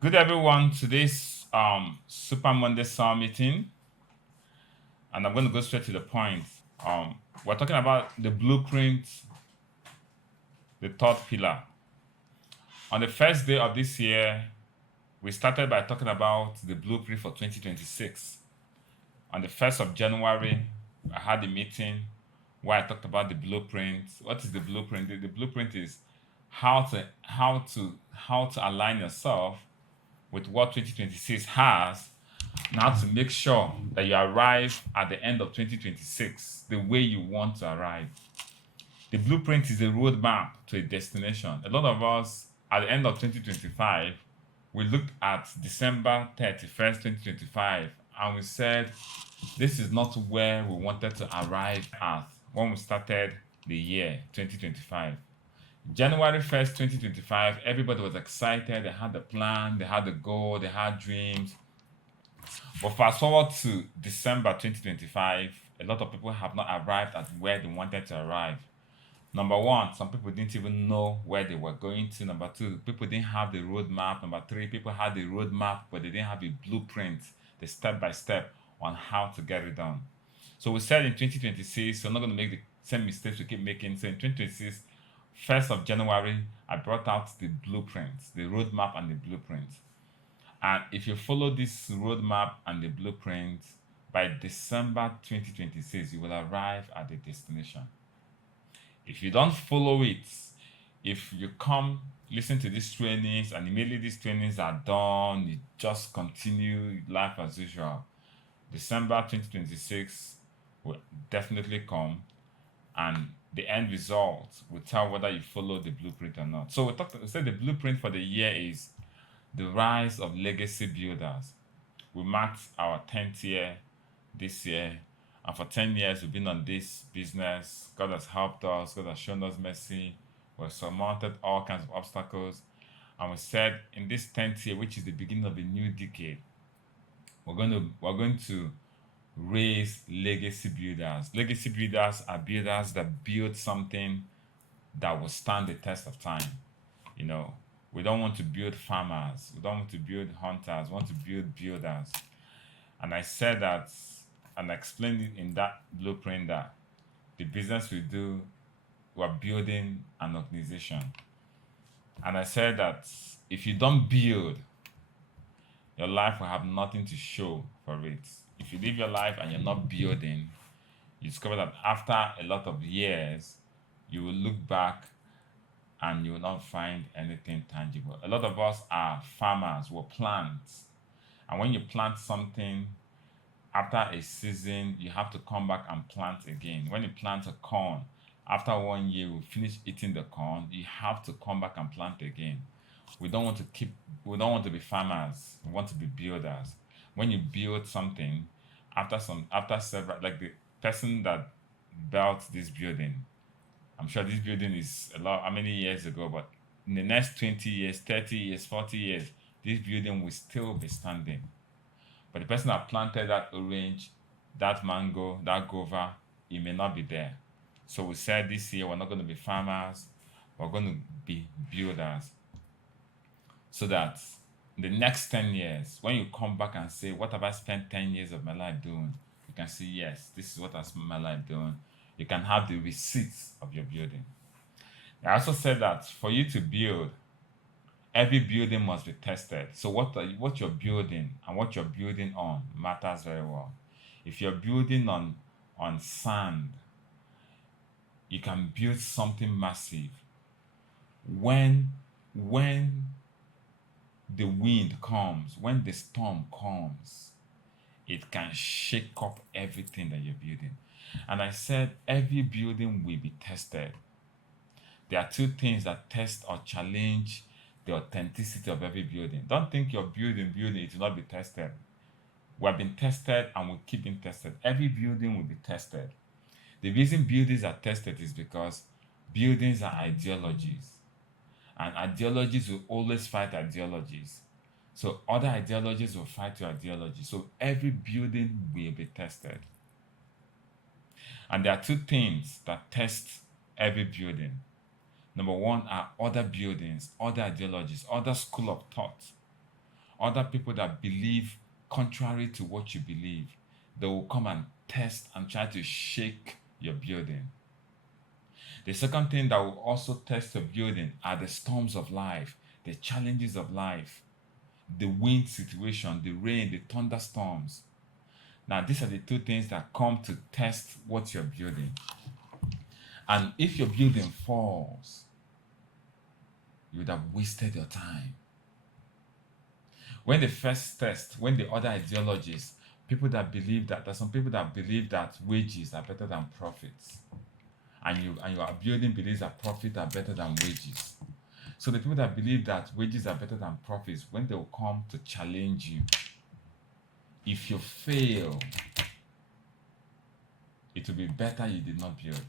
Good everyone to this Super Monday Summit meeting, and I'm going to go straight to the point. We're talking about the blueprint, the third pillar. On the first day of this year, we started by talking about the blueprint for 2026. On the 1st of January, I had a meeting where I talked about the blueprint. What is the blueprint? The blueprint is how to align yourself with what 2026 has. Now to make sure that you arrive at the end of 2026 the way you want to arrive. The blueprint is a roadmap to a destination. A lot of us at the end of 2025, we looked at December 31st, 2025, and we said this is not where we wanted to arrive at when we started the year 2025. January 1st, 2025, everybody was excited. They had a plan, they had a goal, they had dreams. But fast forward to December 2025, a lot of people have not arrived at where they wanted to arrive. Number one, some people didn't even know where they were going to. Number two, people didn't have the roadmap. Number three, people had the roadmap, but they didn't have a blueprint, the step by step on how to get it done. So we said in 2026, we're not going to make the same mistakes we keep making. So in 2026, 1st of January, I brought out the blueprint, the roadmap and the blueprint. And if you follow this roadmap and the blueprint, by December 2026, you will arrive at the destination. If you don't follow it, if you come listen to these trainings and immediately these trainings are done, you just continue life as usual, December 2026 will definitely come, and the end result will tell whether you follow the blueprint or not. So we said the blueprint for the year is the rise of legacy builders. We marked our 10th year this year, and for 10 years we've been on this business. God has helped us, God has shown us mercy, we've surmounted all kinds of obstacles, and we said in this 10th year, which is the beginning of a new decade, we're going to raise legacy builders. Legacy builders are builders that build something that will stand the test of time. You know, we don't want to build farmers. We don't want to build hunters. We want to build builders. And I said that, and I explained it in that blueprint that the business we do, we're building an organization. And I said that if you don't build, your life will have nothing to show for it. If you live your life and you're not building, you discover that after a lot of years, you will look back and you will not find anything tangible. A lot of us are farmers, we're plants. And when you plant something, after a season, you have to come back and plant again. When you plant a corn, after 1 year, you finish eating the corn, you have to come back and plant again. We don't want to be farmers, we want to be builders. When you build something, after several, like the person that built this building, I'm sure this building is a lot, how many years ago, but in the next 20 years, 30 years, 40 years, this building will still be standing. But the person that planted that orange, that mango, that guava, it may not be there. So we said this year we're not going to be farmers, we're going to be builders. So that in the next 10 years, when you come back and say, what have I spent 10 years of my life doing? You can say, yes, this is what I spent my life doing. You can have the receipts of your building. I also said that for you to build, every building must be tested. So what you're building and what you're building on matters very well. If you're building on sand, you can build something massive. When the wind comes, when the storm comes, it can shake up everything that you're building. And I said every building will be tested. There are two things that test or challenge the authenticity of every building. Don't think you're building, it will not be tested. We have been tested and will keep being tested. Every building will be tested. The reason buildings are tested is because buildings are ideologies. And ideologies will always fight ideologies. So other ideologies will fight your ideology. So every building will be tested. And there are two things that test every building. Number one are other buildings, other ideologies, other school of thought. other people that believe contrary to what you believe. They will come and test and try to shake your building. The second thing that will also test your building are the storms of life, the challenges of life, the wind situation, the rain, the thunderstorms. Now, these are the two things that come to test what you're building. And if your building falls, you would have wasted your time. When the first test, when the other ideologies, people that believe that, there's some people that believe that wages are better than profits. And you are building believes that profits are better than wages. So the people that believe that wages are better than profits, when they will come to challenge you, if you fail, it will be better you did not build.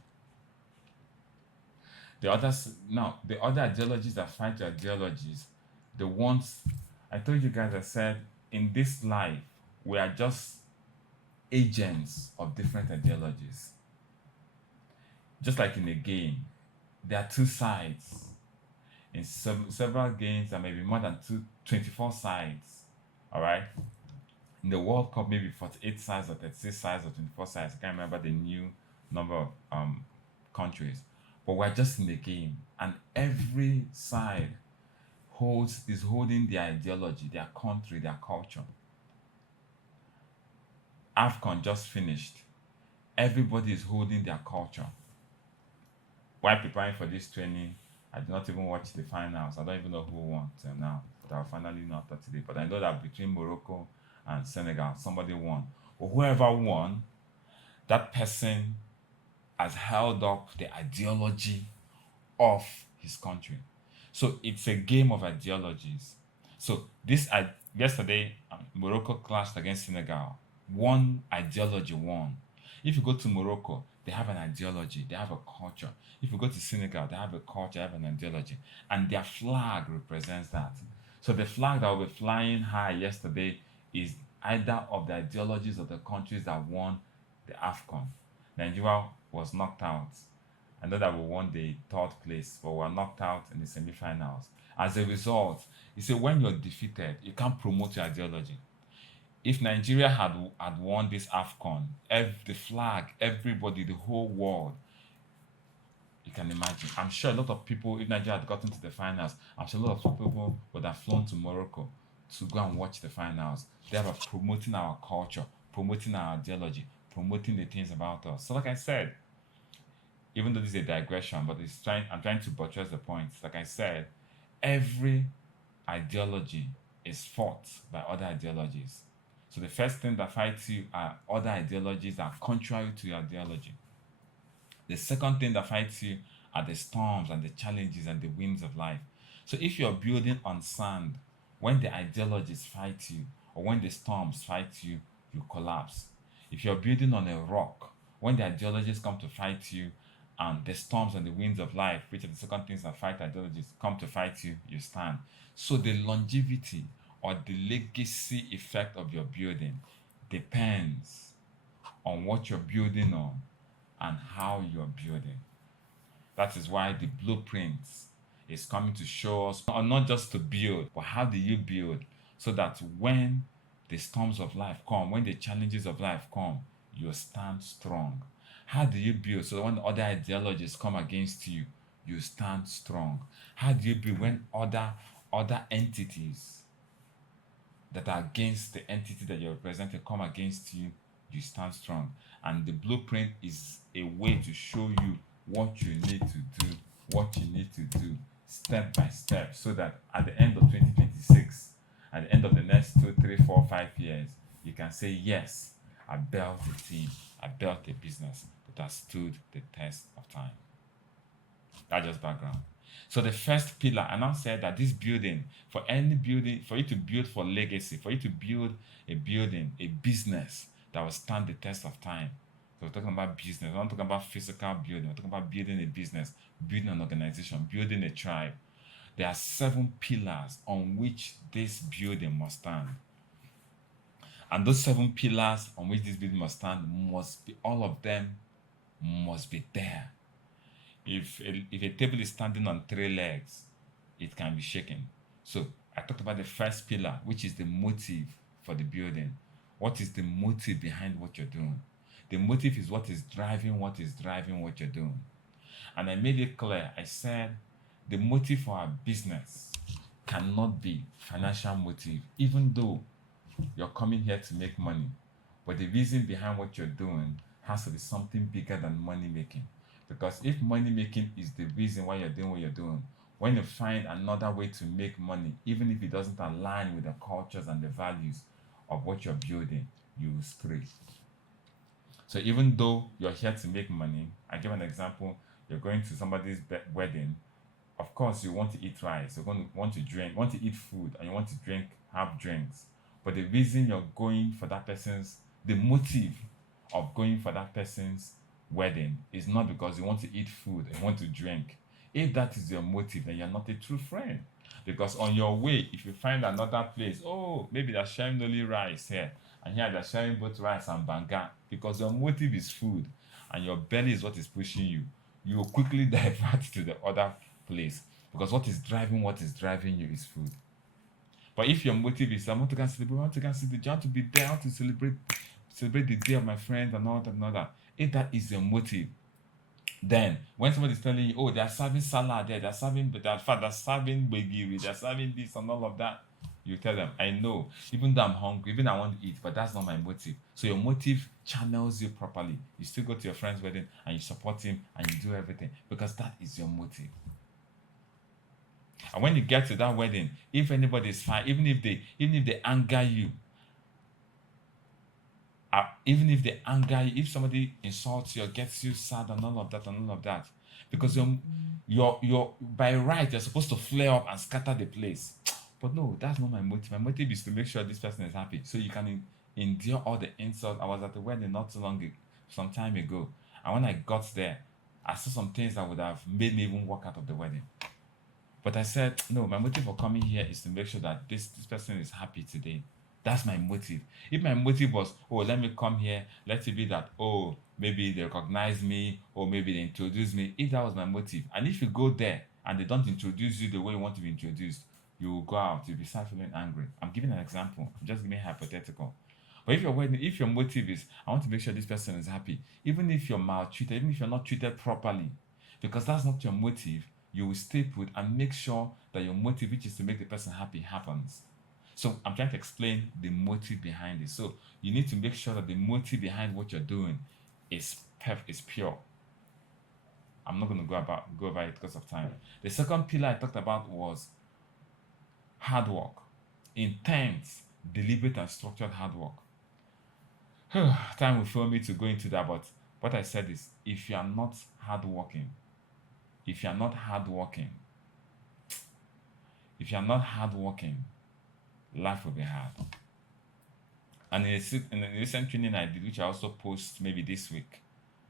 The other ideologies that fight your ideologies, the ones I told you guys, I said, in this life, we are just agents of different ideologies. Just like in a game, there are two sides. In several games, there may be more than 24 sides. All right? In the World Cup, maybe 48 sides or 36 sides or 24 sides. I can't remember the new number of countries. But we're just in the game, and every side is holding their ideology, their country, their culture. AFCON just finished. Everybody is holding their culture. While preparing for this training, I did not even watch the finals. I don't even know who won till now. But I'll finally know after today. But I know that between Morocco and Senegal, somebody won. But whoever won, that person has held up the ideology of his country. So it's a game of ideologies. So yesterday, Morocco clashed against Senegal. One ideology won. If you go to Morocco, they have an ideology, they have a culture. If you go to Senegal, they have a culture, they have an ideology. And their flag represents that. So the flag that will be flying high yesterday is either of the ideologies of the countries that won the AFCON. Nigeria was knocked out. I know that we won the third place, but we were knocked out in the semi-finals. As a result, you see, when you're defeated, you can't promote your ideology. If Nigeria had won this AFCON, the flag, everybody, the whole world, you can imagine. I'm sure a lot of people, if Nigeria had gotten to the finals, I'm sure a lot of people would have flown to Morocco to go and watch the finals. They are promoting our culture, promoting our ideology, promoting the things about us. So like I said, even though this is a digression, but I'm trying to buttress the point. Like I said, every ideology is fought by other ideologies. So the first thing that fights you are other ideologies that are contrary to your ideology. The second thing that fights you are the storms and the challenges and the winds of life. So if you're building on sand, when the ideologies fight you or when the storms fight you, you collapse. If you're building on a rock, when the ideologies come to fight you and the storms and the winds of life, which are the second things that fight ideologies, come to fight you, you stand. So the longevity or the legacy effect of your building depends on what you're building on and how you're building. That is why the blueprint is coming to show us not just to build, but how do you build so that when the storms of life come, when the challenges of life come, you stand strong. How do you build so that when other ideologies come against you, you stand strong? How do you build when other entities that are against the entity that you're representing come against you, you stand strong? And the blueprint is a way to show you what you need to do step by step, so that at the end of 2026, at the end of the next 2, 3, 4, 5 years, you can say, yes, I built a team, I built a business that has stood the test of time. That's just background. So the first pillar, I now said that this building, for any building, for you to build for legacy, for you to build a building, a business that will stand the test of time. So we're talking about business. We're not talking about physical building. We're talking about building a business, building an organization, building a tribe. There are 7 pillars on which this building must stand. And those 7 pillars on which this building must stand all of them must be there. If a table is standing on 3 legs, it can be shaken. So I talked about the first pillar, which is the motive for the building. What is the motive behind what you're doing? The motive is what is driving what you're doing. And I made it clear. I said the motive for our business cannot be financial motive, even though you're coming here to make money. But the reason behind what you're doing has to be something bigger than money making. Because if money making is the reason why you're doing what you're doing, when you find another way to make money, even if it doesn't align with the cultures and the values of what you're building, you will stray. So even though you're here to make money, I give an example. You're going to somebody's wedding. Of course, you want to eat rice. You're going to want to drink, want to eat food, and you want to drink, have drinks. But the reason you're going for that person's, the motive of going for that person's wedding is not because you want to eat food and you want to drink. If that is your motive, then you're not a true friend. Because on your way, if you find another place, oh, maybe they're sharing only rice here, and here they're sharing both rice and banga, because your motive is food and your belly is what is pushing you, you will quickly divert to the other place because what is driving you is food. But if your motive is I want to go and celebrate, I want to go and see the I want to be there, I want to celebrate the day of my friends and all that and all that. If that is your motive, then when somebody is telling you, oh, they are serving salad there, they're serving begiri, they're serving this and all of that, you tell them, I know, even though I'm hungry, even though I want to eat, but that's not my motive. So your motive channels you properly. You still go to your friend's wedding and you support him and you do everything because that is your motive. And when you get to that wedding, if anybody is fine, even if they anger you, even if they anger you, if somebody insults you or gets you sad and all of that, because you're by right you're supposed to flare up and scatter the place. But no, that's not my motive. My motive is to make sure this person is happy, so you can endure all the insults. I was at the wedding not too long ago, some time ago, and when I got there, I saw some things that would have made me even walk out of the wedding. But I said, no, my motive for coming here is to make sure that this person is happy today. That's my motive. If my motive was, oh, let me come here, let it be that, oh, maybe they recognize me, or maybe they introduce me. If that was my motive, and if you go there and they don't introduce you the way you want to be introduced, you will go out, you'll be start feeling angry. I'm giving an example, I'm just giving a hypothetical. But if your motive is, I want to make sure this person is happy, even if you're maltreated, even if you're not treated properly, because that's not your motive, you will stay put and make sure that your motive, which is to make the person happy, happens. So I'm trying to explain the motive behind it. So you need to make sure that the motive behind what you're doing is pure. I'm not going to go over it because of time. The second pillar I talked about was hard work, intense, deliberate, and structured hard work. Time will fail me to go into that, but what I said is, if you are not hardworking, if you are not hardworking, if you are not hardworking, life will be hard. And in a recent training I did, which I also post maybe this week,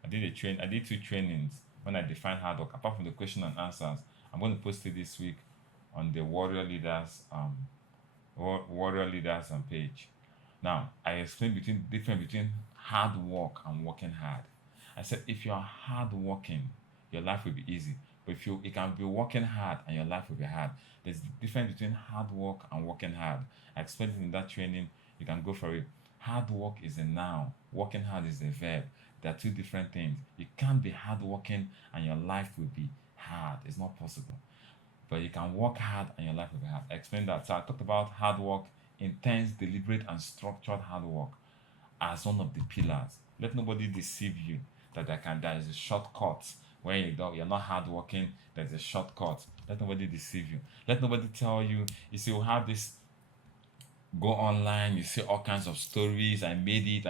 I did two trainings when I defined hard work. Apart from the question and answers, I'm going to post it this week on the Warrior Leaders page. Now I explained between difference between hard work and working hard. I said if you are hard working, your life will be easy. But if you can be working hard and your life will be hard. There's a difference between hard work and working hard. I explained it in that training. You can go for it. Hard work is a noun. Working hard is a verb. They are two different things. You can't be hard working and your life will be hard. It's not possible. But you can work hard and your life will be hard. I explained that. So I talked about hard work, intense, deliberate, and structured hard work as one of the pillars. Let nobody deceive you that there is a shortcut. When you're not hardworking, there's a shortcut. Let nobody deceive you. Let nobody tell you, you see, we have this, go online, you see all kinds of stories. I made it,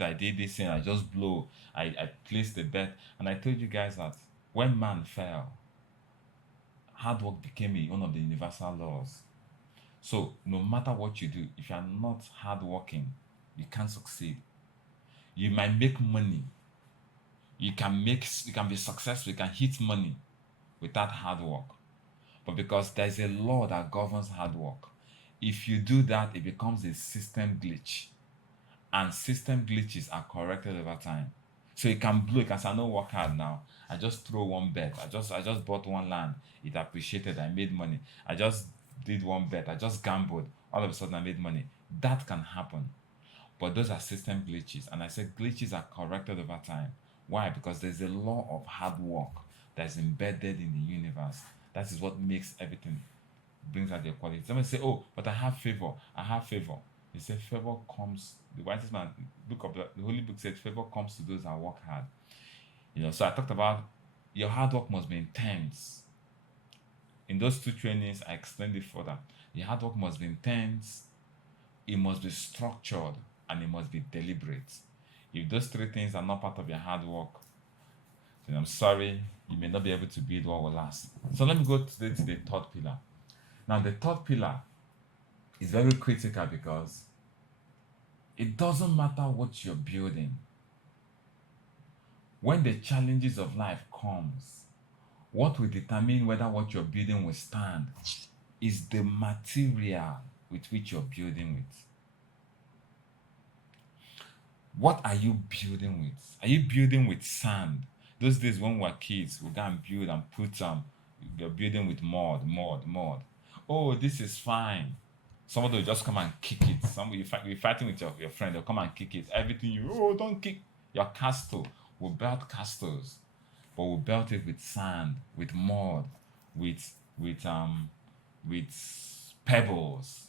I did this and I just blow. I placed the bet. And I told you guys that when man fell, hard work became one of the universal laws. So no matter what you do, if you're not hardworking, you can't succeed. You might make money. You can be successful, you can hit money without hard work. But because there's a law that governs hard work, if you do that, it becomes a system glitch. And system glitches are corrected over time. So you can blow, you can say, I don't work hard now. I just throw one bet. I just bought one land. It appreciated, I made money. I just did one bet, I just gambled, all of a sudden I made money. That can happen. But those are system glitches. And I said glitches are corrected over time. Why? Because there's a law of hard work that's embedded in the universe. That is what makes everything, brings out the quality. Someone say, oh, but I have favor. I have favor. He said, favor comes, the wisest man, book of the Holy Book said, favor comes to those that work hard. So I talked about your hard work must be intense. In those two trainings, I explained it further. Your hard work must be intense, it must be structured, and it must be deliberate. If those three things are not part of your hard work, then I'm sorry, you may not be able to build what will last. So let me go today to the third pillar. Now, the third pillar is very critical because it doesn't matter what you're building. When the challenges of life comes, what will determine whether what you're building will stand is the material with which you're building with. What are you building with? Are you building with sand? Those days when we were kids, we go and build and put you're building with mud. Oh, this is fine. Somebody will just come and kick it. Somebody you're fighting with your friend, they'll come and kick it. Everything don't kick your castle. We'll build castles, but we'll build it with sand, with mud, with pebbles.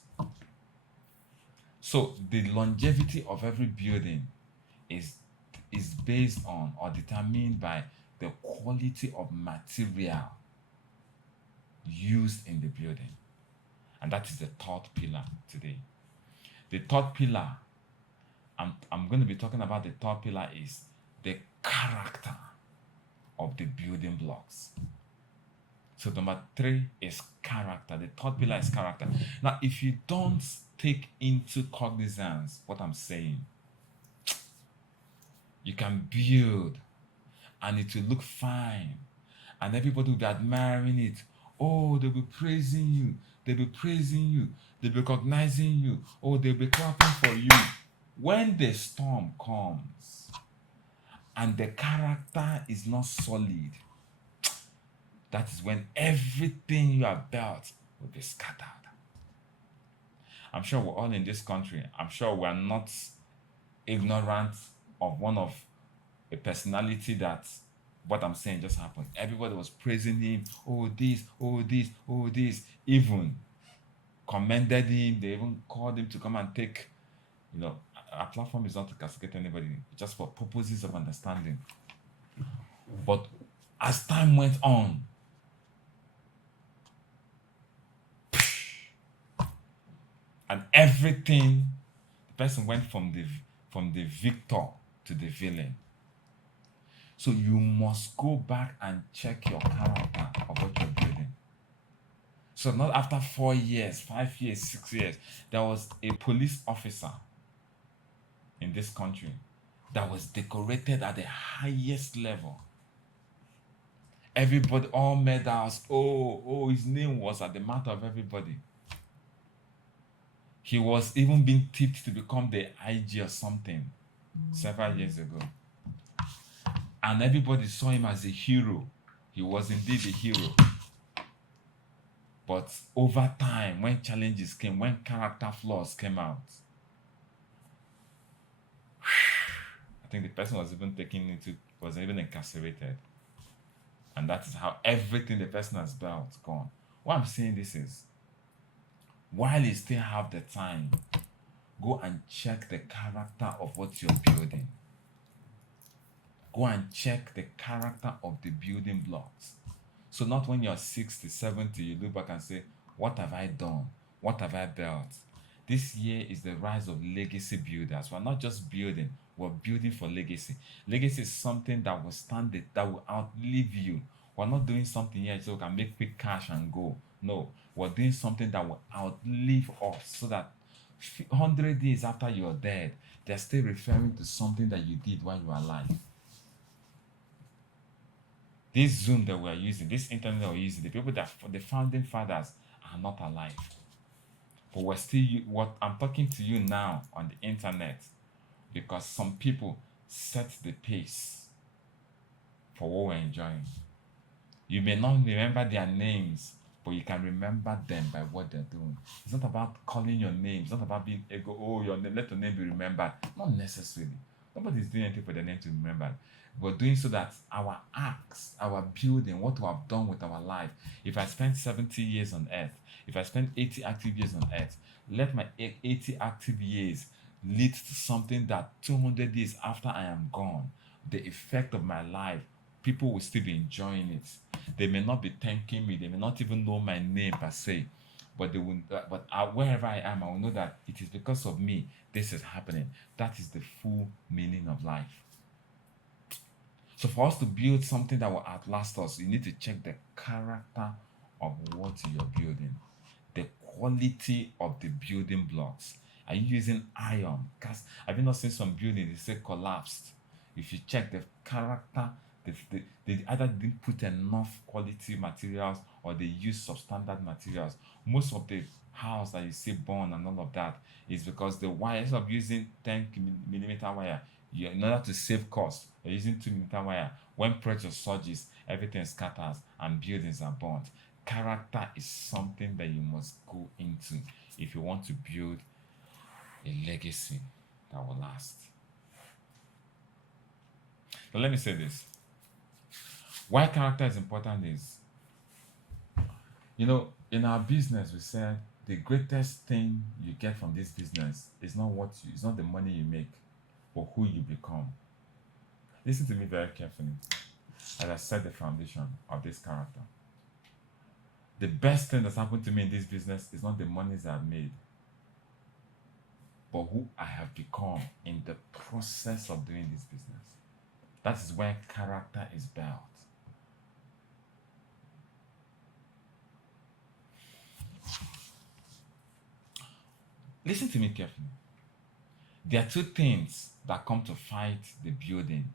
So the longevity of every building is based on or determined by the quality of material used in the building. And that is the third pillar today. The third pillar, I'm going to be talking about the third pillar is the character of the building blocks. So number 3 is character. The third pillar is character. Now, if you don't take into cognizance what I'm saying, you can build and it will look fine and everybody will be admiring it. Oh, they'll be praising you. They'll be praising you. They'll be recognizing you. Oh, they'll be clapping for you. When the storm comes and the character is not solid, that is when everything you have built will be scattered. I'm sure we're all in this country. I'm sure we're not ignorant of one of a personality that what I'm saying just happened. Everybody was praising him. Oh, this, oh, this, oh, this. Even commended him. They even called him to come and take, our platform is not to castigate anybody, just for purposes of understanding. But as time went on, and everything, the person went from the victor to the villain. So you must go back and check your character of what you're building. So not after 4 years, 5 years, 6 years, there was a police officer in this country that was decorated at the highest level. Everybody, all medals, his name was at the mouth of everybody. He was even being tipped to become the IG or something several years ago. And everybody saw him as a hero. He was indeed a hero. But over time, when challenges came, when character flaws came out, I think the person was even incarcerated. And that is how everything the person has built gone. What I'm saying this is, while you still have the time, go and check the character of what you're building. Go and check the character of the building blocks. So not when you're 60, 70, you look back and say, what have I done? What have I built? This year is the rise of legacy builders. We're not just building, we're building for legacy. Legacy is something that will stand that will outlive you. We're not doing something here so we can make quick cash and go. No, we're doing something that will outlive us so that 100 years after you're dead, they're still referring to something that you did while you were alive. This Zoom that we're using, this internet that we're using, the people that the founding fathers are not alive. But we're still, what I'm talking to you now on the internet, because some people set the pace for what we're enjoying. You may not remember their names, but but you can remember them by what they're doing. It's not about calling your name. It's not about being ego. Oh, your name, let your name be remembered. Not necessarily. Nobody's doing anything for their name to be remembered. We're doing so that our acts, our building, what we have done with our life. If I spent 70 years on earth, if I spent 80 active years on earth, let my 80 active years lead to something that 200 years after I am gone, the effect of my life, people will still be enjoying it. They may not be thanking me, they may not even know my name per se, but they will. Wherever I am, I will know that it is because of me this is happening. That is the full meaning of life. So for us to build something that will outlast us, you need to check the character of what you're building, the quality of the building blocks. Are you using iron? Because have you not seen some buildings they say collapsed? If you check the character, they either didn't put enough quality materials or they use substandard materials. Most of the house that you see born and all of that is because the wires of using 10 millimeter wire, in order to save cost, you're using 2 millimeter wire. When pressure surges, everything scatters and buildings are burnt. Character is something that you must go into if you want to build a legacy that will last. But let me say this. Why character is important is, in our business, we said the greatest thing you get from this business is it's not the money you make, but who you become. Listen to me very carefully as I set the foundation of this character. The best thing that's happened to me in this business is not the monies I've made, but who I have become in the process of doing this business. That is where character is built. Listen to me carefully. There are two things that come to fight the building.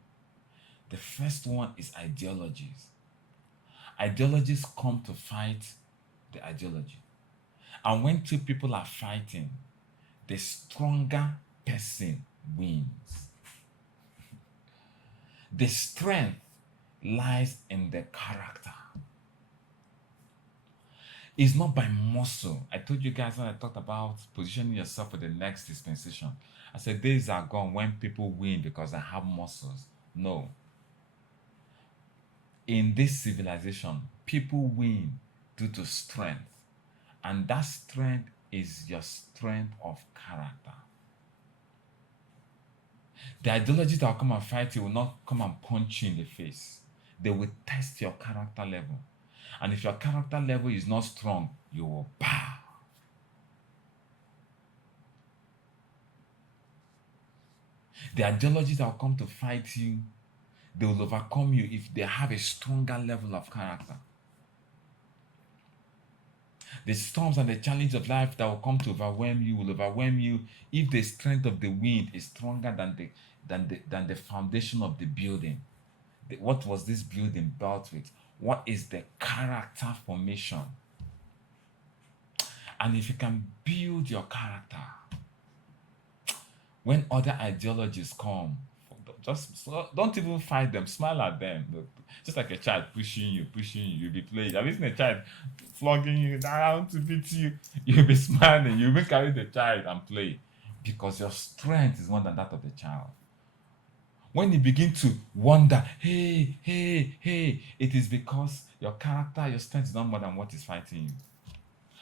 The first one is ideologies. Ideologies come to fight the ideology. And when two people are fighting, the stronger person wins. The strength lies in the character. It's not by muscle. I told you guys when I talked about positioning yourself for the next dispensation. I said days are gone when people win because they have muscles. No. In this civilization, people win due to strength. And that strength is your strength of character. The ideology that will come and fight you will not come and punch you in the face. They will test your character level. And if your character level is not strong, you will bow. The ideologies that will come to fight you, they will overcome you if they have a stronger level of character. The storms and the challenge of life that will come to overwhelm you will overwhelm you if the strength of the wind is stronger than the foundation of the building. What was this building built with? What is the character formation? And if you can build your character, when other ideologies come, just don't even fight them. Smile at them. Just like a child pushing you, you'll be playing. Have you seen a child flogging you down to beat you? You'll be smiling. You'll be carrying the child and play because your strength is more than that of the child. When you begin to wonder, hey, it is because your character, your strength is not more than what is fighting you.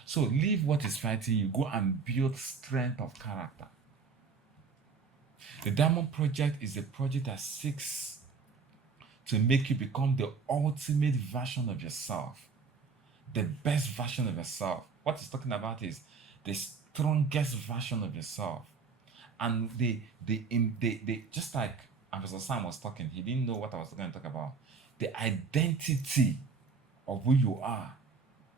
So leave what is fighting you. Go and build strength of character. The Diamond Project is a project that seeks to make you become the ultimate version of yourself, the best version of yourself. What it's talking about is the strongest version of yourself. And they just like Professor Sam was talking, he didn't know what I was going to talk about. The identity of who you are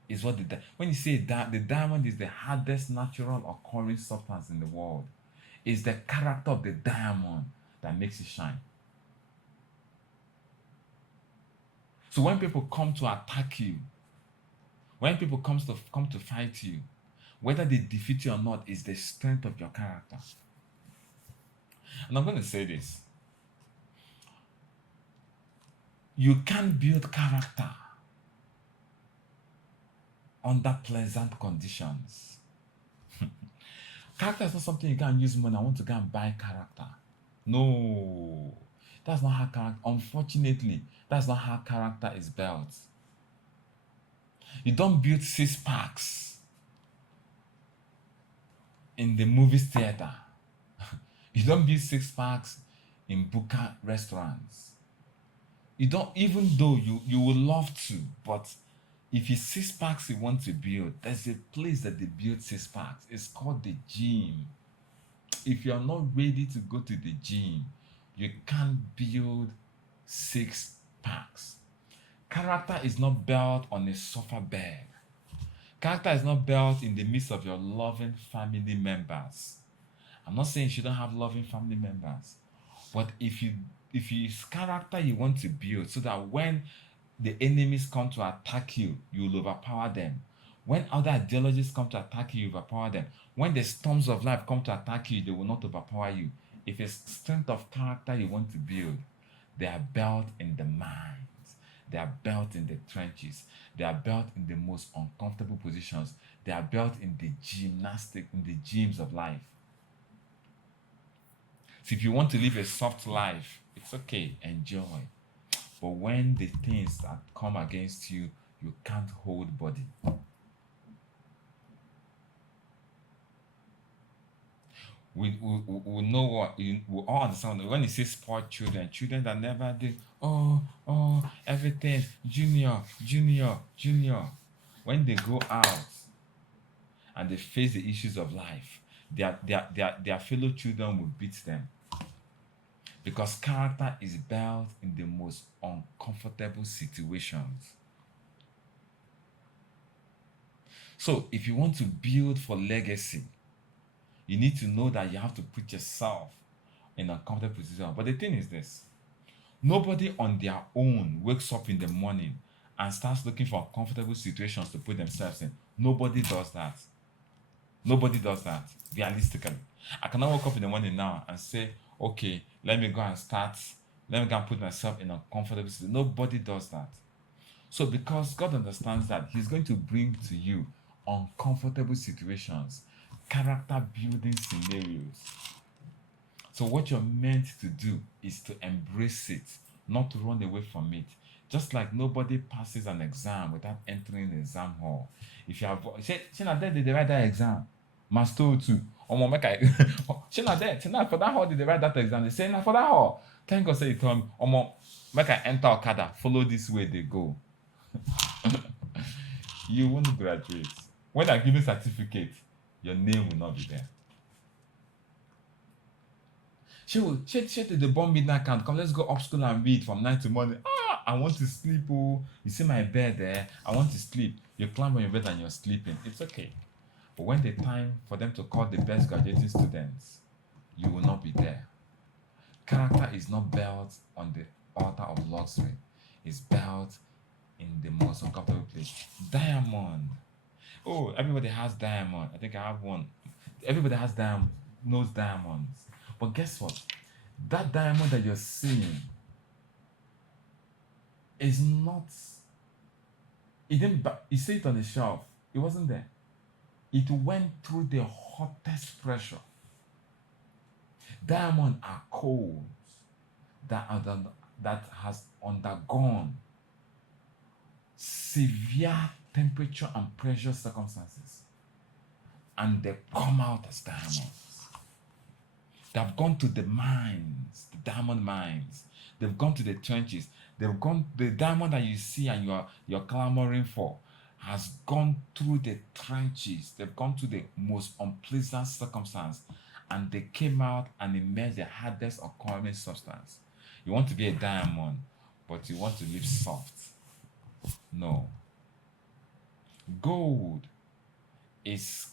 is what when you say that the diamond is the hardest natural occurring substance in the world, it's the character of the diamond that makes it shine. So when people come to attack you, when people come to fight you, whether they defeat you or not, is the strength of your character. And I'm going to say this. You can't build character under pleasant conditions. Character is not something you can use money. I want to go and buy character. No, that's not how character. Unfortunately, that's not how character is built. You don't build six packs in the movies theater. You don't build six packs in Buka restaurants. You don't, even though you would love to, but if it's six packs you want to build, there's a place that they build six packs. It's called the gym. If you're not ready to go to the gym, you can't build six packs. Character is not built on a sofa bed. Character is not built in the midst of your loving family members. I'm not saying you shouldn't have loving family members, but if it's character you want to build so that when the enemies come to attack you, you'll overpower them. When other ideologies come to attack you, you overpower them. When the storms of life come to attack you, they will not overpower you. If it's strength of character you want to build, they are built in the minds. They are built in the trenches. They are built in the most uncomfortable positions. They are built in the gyms of life. So if you want to live a soft life, it's okay, enjoy. But when the things that come against you, you can't hold body. We know what we all understand that when you say spoiled children that never did, everything, junior. When they go out and they face the issues of life, their fellow children will beat them. Because character is built in the most uncomfortable situations. So if you want to build for legacy, you need to know that you have to put yourself in a comfortable position. But the thing is this: nobody on their own wakes up in the morning and starts looking for comfortable situations to put themselves in. Nobody does that. Nobody does that, realistically. I cannot wake up in the morning now and say, okay, let me go and put myself in a comfortable situation. Nobody does that. So because God understands that He's going to bring to you uncomfortable situations, character building scenarios. So what you're meant to do is to embrace it, not to run away from it. Just like nobody passes an exam without entering the exam hall. If you have, she not there, did they write that exam? Master too. Make I, she not there. For that hall, did they write that exam? They say, for that hall. Thank God, say you told me, make I enter Okada, follow this way they go. You won't graduate. When I give you certificate, your name will not be there. She did the bomb midnight count. Come, let's go up school and read from night to morning. I want to sleep. Oh, you see my bed there. I want to sleep. You climb on your bed and you're sleeping. It's okay. But when the time for them to call the best graduating students, you will not be there. Character is not built on the altar of luxury. It's built in the most uncomfortable place. Diamond. Oh, everybody has diamond. I think I have one. Everybody has knows diamonds. But guess what? That diamond that you're seeing is not. You see it on the shelf. It wasn't there. It went through the hottest pressure. Diamonds are coals that has undergone severe temperature and pressure circumstances, and they come out as diamonds. They've gone to the mines, the diamond mines. They've gone to the trenches. The diamond that you see and you're clamoring for has gone through the trenches. They've gone to the most unpleasant circumstance, and they came out and emerged the hardest occurring substance. You want to be a diamond, but you want to live soft. No. Gold is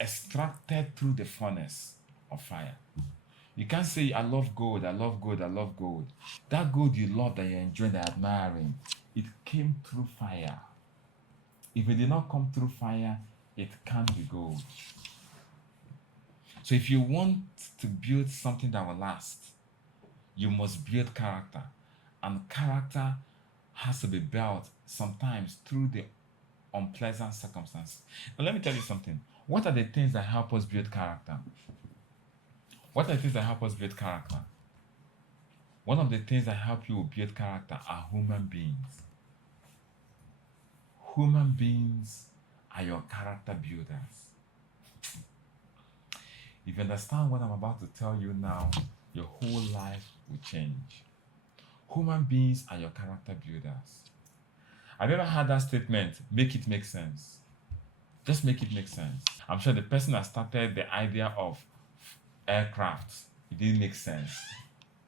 extracted through the furnace of fire. You can't say, I love gold, I love gold, I love gold. That gold you love, that you're enjoying, that you're admiring, it came through fire. If it did not come through fire, it can't be gold. So if you want to build something that will last, you must build character. And character has to be built sometimes through the unpleasant circumstances. But let me tell you something. What are the things that help us build character? What are the things that help us build character? One of the things that help you build character are human beings. Human beings are your character builders. If you understand what I'm about to tell you now, your whole life will change. Human beings are your character builders. Have you ever heard that statement, make it make sense? Just make it make sense. I'm sure the person that started the idea of aircraft, it didn't make sense.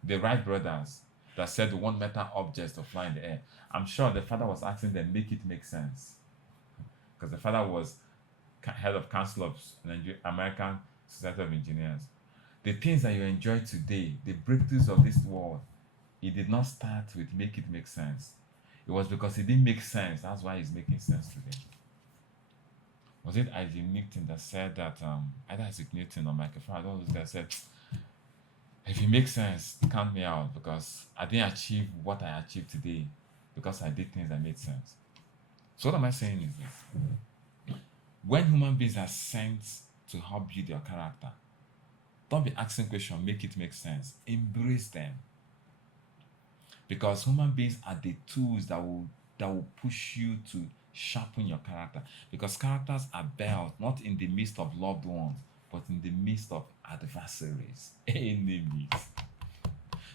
The Wright brothers that said we want metal objects to fly in the air. I'm sure the father was asking them, make it make sense. Because the father was head of Council of American Society of Engineers. The things that you enjoy today, the breakthroughs of this world, it did not start with make it make sense. It was because it didn't make sense. That's why it's making sense today. Was it Isaac Newton that said that, either Isaac Newton or Michael Faraday, all those guys said, if it makes sense, count me out because I didn't achieve what I achieved today because I did things that made sense. So what am I saying is this. When human beings are sent to help build your character, don't be asking questions, make it make sense. Embrace them. Because human beings are the tools that will push you to sharpen your character. Because characters are built not in the midst of loved ones, but in the midst of adversaries, enemies.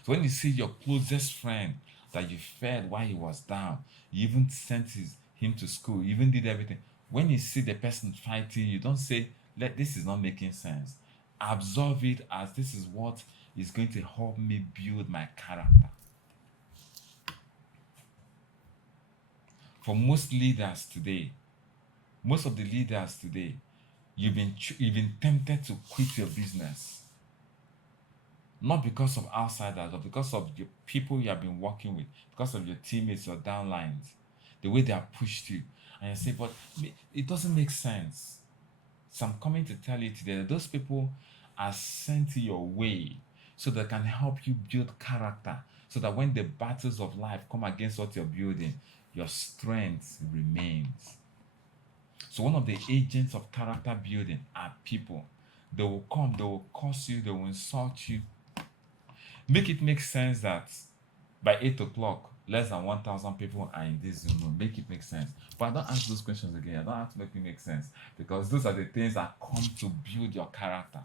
So when you see your closest friend that you fed while he was down, you even sent him to school, you even did everything. When you see the person fighting, you don't say, this is not making sense. Absorb it as this is what is going to help me build my character. For most leaders today, most of the leaders today, you've been tempted to quit your business. Not because of outsiders, but because of the people you have been working with, because of your teammates or downlines, the way they have pushed you. And you say, but it doesn't make sense. So I'm coming to tell you today that those people are sent your way so they can help you build character, so that when the battles of life come against what you're building, your strength remains. So one of the agents of character building are people. They will come, they will curse you, they will insult you. Make it make sense that by 8 o'clock, less than 1,000 people are in this Zoom room. Make it make sense. But I don't ask those questions again. I don't have to make it make sense. Because those are the things that come to build your character.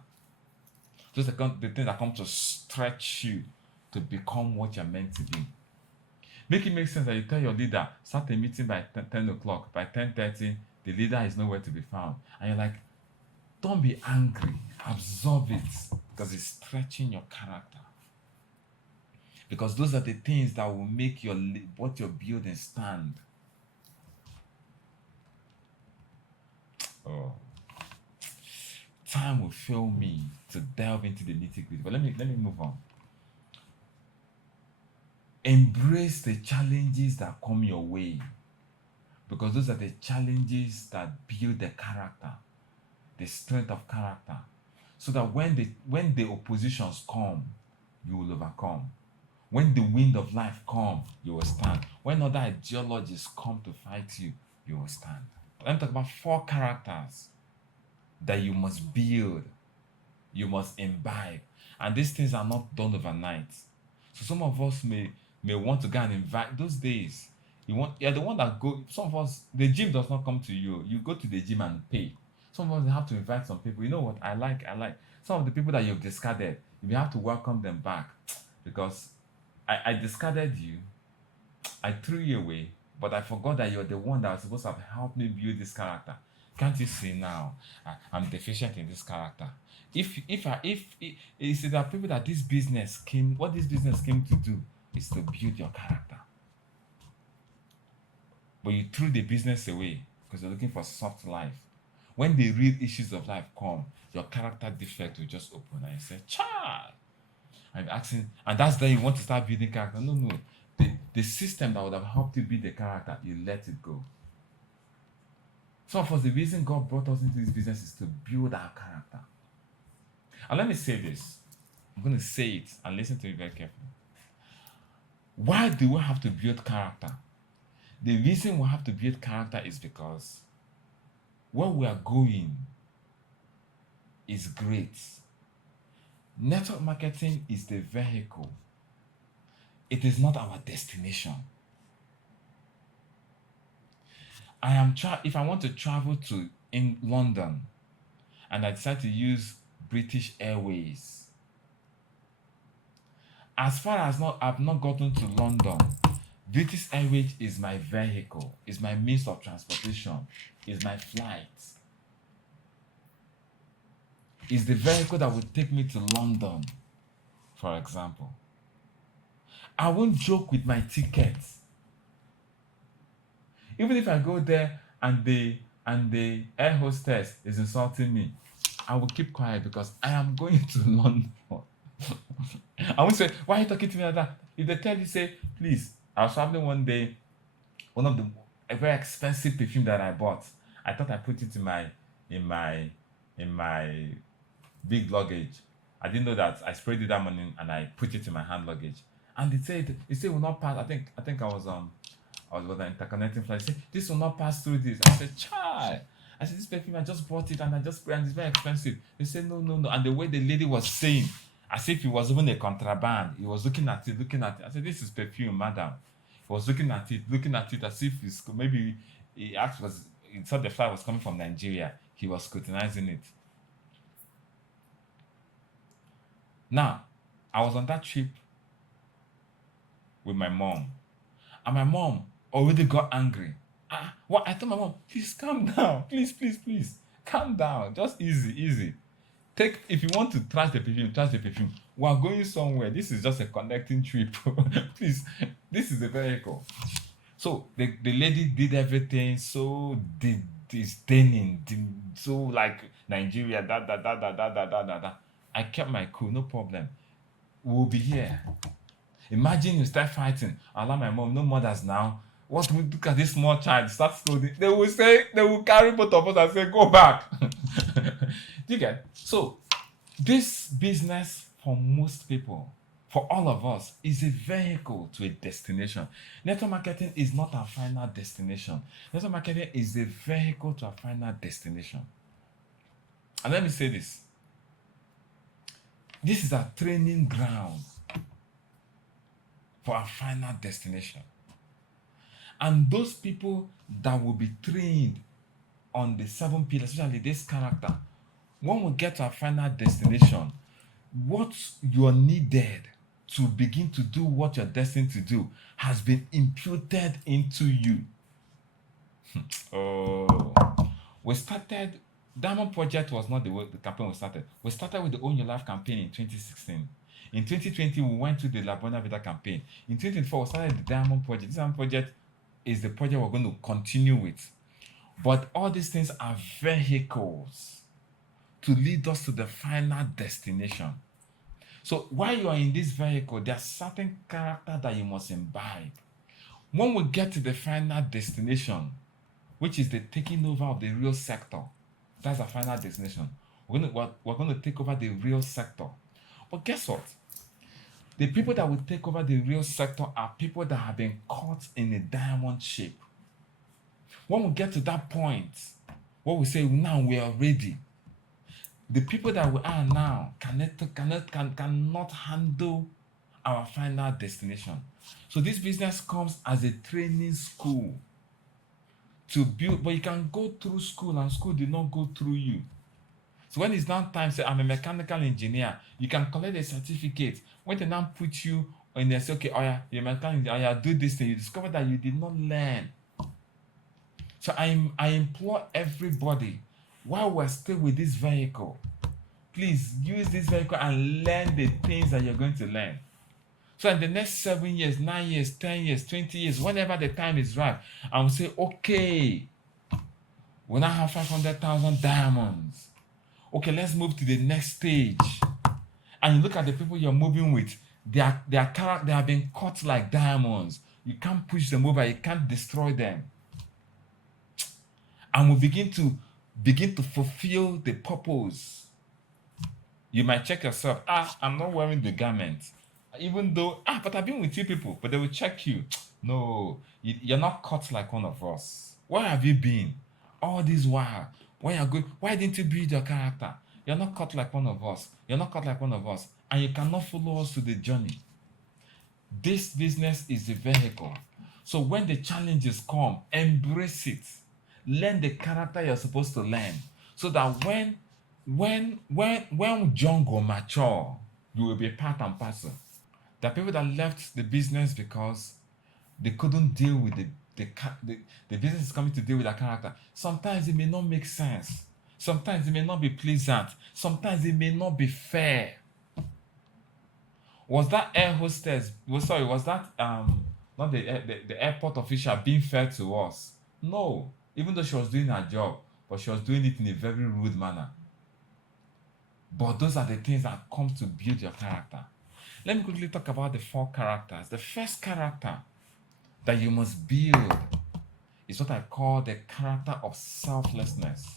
Those are the things that come to stretch you to become what you're meant to be. Make it make sense that you tell your leader, start a meeting by 10 o'clock. By 10:30, the leader is nowhere to be found. And you're like, don't be angry. Absorb it. Because it's stretching your character. Because those are the things that will make what you're building stand. Oh. Time will fail me to delve into the nitty-gritty. But let me move on. Embrace the challenges that come your way. Because those are the challenges that build the character, the strength of character. So that when the oppositions come, you will overcome. When the wind of life comes, you will stand. When other ideologies come to fight you, you will stand. Let me talk about 4 characters that you must build, you must imbibe. And these things are not done overnight. So some of us may want to go and invite those days. You're the one that go. Some of us, the gym does not come to you. You go to the gym and pay. Some of us have to invite some people. You know what? I like some of the people that you've discarded. You have to welcome them back, because I discarded you. I threw you away, but I forgot that you're the one that was supposed to have helped me build this character. Can't you see now? I'm deficient in this character. If you see, there are people that what this business came to do is to build your character. But you threw the business away because you're looking for soft life. When the real issues of life come, your character defect will just open and you say, child. I'm asking, and that's then you want to start building character. No. The system that would have helped you build the character, you let it go. Some of us, the reason God brought us into this business is to build our character. And let me say this. I'm going to say it and listen to it very carefully. Why do we have to build character? The reason we have to build character is because where we are going is great. Network marketing is the vehicle. It is not our destination. If I want to travel to in London and I decide to use British Airways, as far as I've not gotten to London, British Airways is my vehicle, is my means of transportation, is my flight. Is the vehicle that will take me to London, for example. I won't joke with my tickets. Even if I go there and the air hostess is insulting me, I will keep quiet because I am going to London. I won't say, why are you talking to me like that? If they tell you, say, please, I was traveling one day, one of the a very expensive perfume that I bought. I thought I put it in my in my big luggage. I didn't know that I sprayed it that morning and I put it in my hand luggage. And it will not pass. I think I was on an interconnecting flight. They said, this will not pass through this. I said, chai. I said, this perfume, I just bought it and I just sprayed and it's very expensive. They said, no, no, no. And the way the lady was saying, as if it was even a contraband, he was looking at it, looking at it. I said, this is perfume, madam. He was looking at it as if it's maybe he thought the flight was coming from Nigeria. He was scrutinizing it. Now, I was on that trip with my mom, and my mom already got angry. What I told my mom, please calm down, please, please, please, calm down, just easy. If you want to trash the perfume, trash the perfume. We are going somewhere. This is just a connecting trip. Please, this is a vehicle. So the lady did everything so disdaining, so like Nigeria, da. I kept my cool, no problem. We'll be here. Imagine you start fighting. I allow my mom, no mothers now. What we look at this small child, start scolding. They will carry both of us and say, go back. Do you get? So this business for most people, for all of us, is a vehicle to a destination. Network marketing is not our final destination. Network marketing is a vehicle to our final destination. And let me say this. This is our training ground for our final destination. And those people that will be trained on the 7 pillars, especially this character, when we get to our final destination, what you're needed to begin to do what you're destined to do has been imputed into you. We started, Diamond Project was not the campaign we started. We started with the Own Your Life campaign in 2016. In 2020, we went to the La Buena Vida campaign. In 2024, we started the Diamond Project. This Diamond Project is the project we're going to continue with. But all these things are vehicles to lead us to the final destination. So while you are in this vehicle, there's certain character that you must imbibe. When we get to the final destination, which is the taking over of the real sector, that's the final destination. We're going to take over the real sector. But guess what? The people that will take over the real sector are people that have been caught in a diamond shape. When we get to that point, what we say, now we are ready. The people that we are now cannot handle our final destination. So this business comes as a training school to build, but you can go through school and school did not go through you. So when it's now time, say, I'm a mechanical engineer, you can collect a certificate. When they now put you in there, say, okay, oh yeah, you're a mechanical engineer, oh yeah, do this thing, you discover that you did not learn. So I implore everybody, while we're still with this vehicle, please use this vehicle and learn the things that you're going to learn. So in the next 7 years, 9 years, 10 years, 20 years, whenever the time is right, I will say, okay, we now have 500,000 diamonds. Okay, let's move to the next stage. And you look at the people you're moving with, they have been cut like diamonds. You can't push them over, you can't destroy them. And we begin to fulfill the purpose. You might check yourself, I'm not wearing the garment. Even though, but I've been with you people, but they will check you. No, you're not cut like one of us. Where have you been? All this while. Why are good? Why didn't you build your character? You're not cut like one of us. You're not cut like one of us. And you cannot follow us to the journey. This business is a vehicle. So when the challenges come, embrace it. Learn the character you're supposed to learn. So that when jungle mature, you will be part and parcel. There are people that left the business because they couldn't deal with the business is coming to deal with their character. Sometimes it may not make sense. Sometimes it may not be pleasant. Sometimes it may not be fair. Was that air hostess? Was that not the airport official being fair to us? No. Even though she was doing her job, but she was doing it in a very rude manner. But those are the things that come to build your character. Let me quickly talk about the 4 characters. The first character that you must build is what I call the character of selflessness.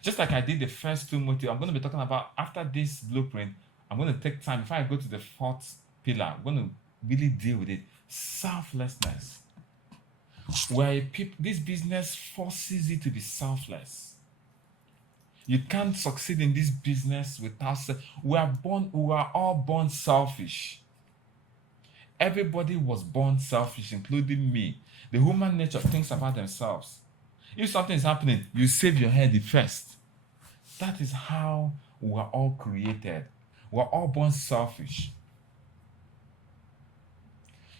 Just like I did the first 2 motives, I'm going to be talking about after this blueprint. I'm going to take time before I go to the 4th pillar. I'm going to really deal with it. Selflessness. Where this business forces you to be selfless. You can't succeed in this business without we are all born selfish. Everybody was born selfish, including me. The human nature thinks about themselves. If something is happening, you save your head first. That is how we are all created. We are all born selfish.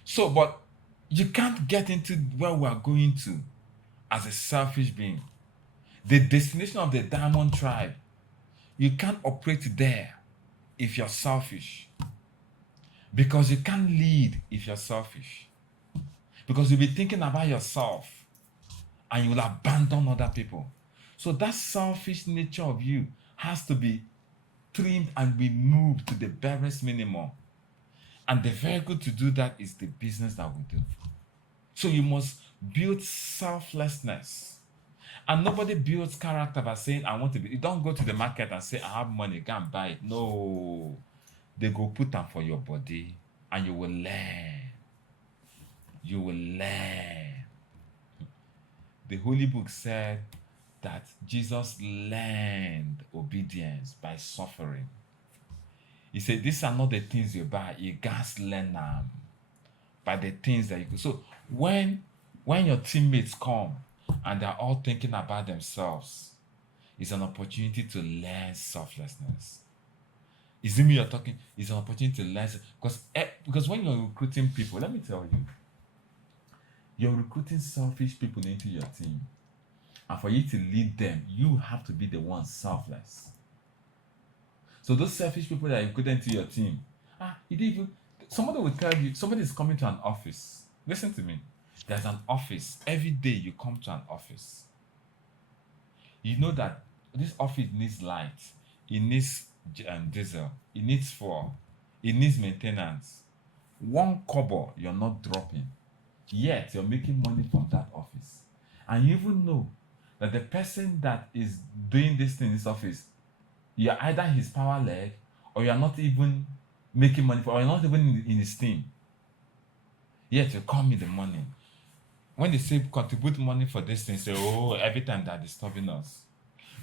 So, but you can't get into where we are going to as a selfish being. The destination of the diamond tribe, you can't operate there if you're selfish. Because you can't lead if you're selfish. Because you'll be thinking about yourself and you will abandon other people. So that selfish nature of you has to be trimmed and removed to the barest minimum. And the vehicle to do that is the business that we do. So you must build selflessness. And nobody builds character by saying, I want to be. You don't go to the market and say, I have money, go and buy it. No. They go put them for your body and you will learn. You will learn. The Holy Book said that Jesus learned obedience by suffering. He said, these are not the things you buy. You guys learn them by the things that you do. So when your teammates come and they're all thinking about themselves, it's an opportunity to learn selflessness. Is it me you're talking? It's an opportunity to learn. Because when you're recruiting people, let me tell you, you're recruiting selfish people into your team. And for you to lead them, you have to be the one selfless. So those selfish people that you put into your team, somebody will tell you, somebody is coming to an office. Listen to me. There's an office. Every day you come to an office. You know that this office needs light. It needs diesel. It needs fuel. It needs maintenance. 1 kobo you're not dropping. Yet you're making money from that office. And you even know that the person that is doing this thing in this office, you're either his power leg or you're not even making money or you're not even in his team. Yet you come in the morning. When they say contribute money for this thing, say, oh, every time they're disturbing us.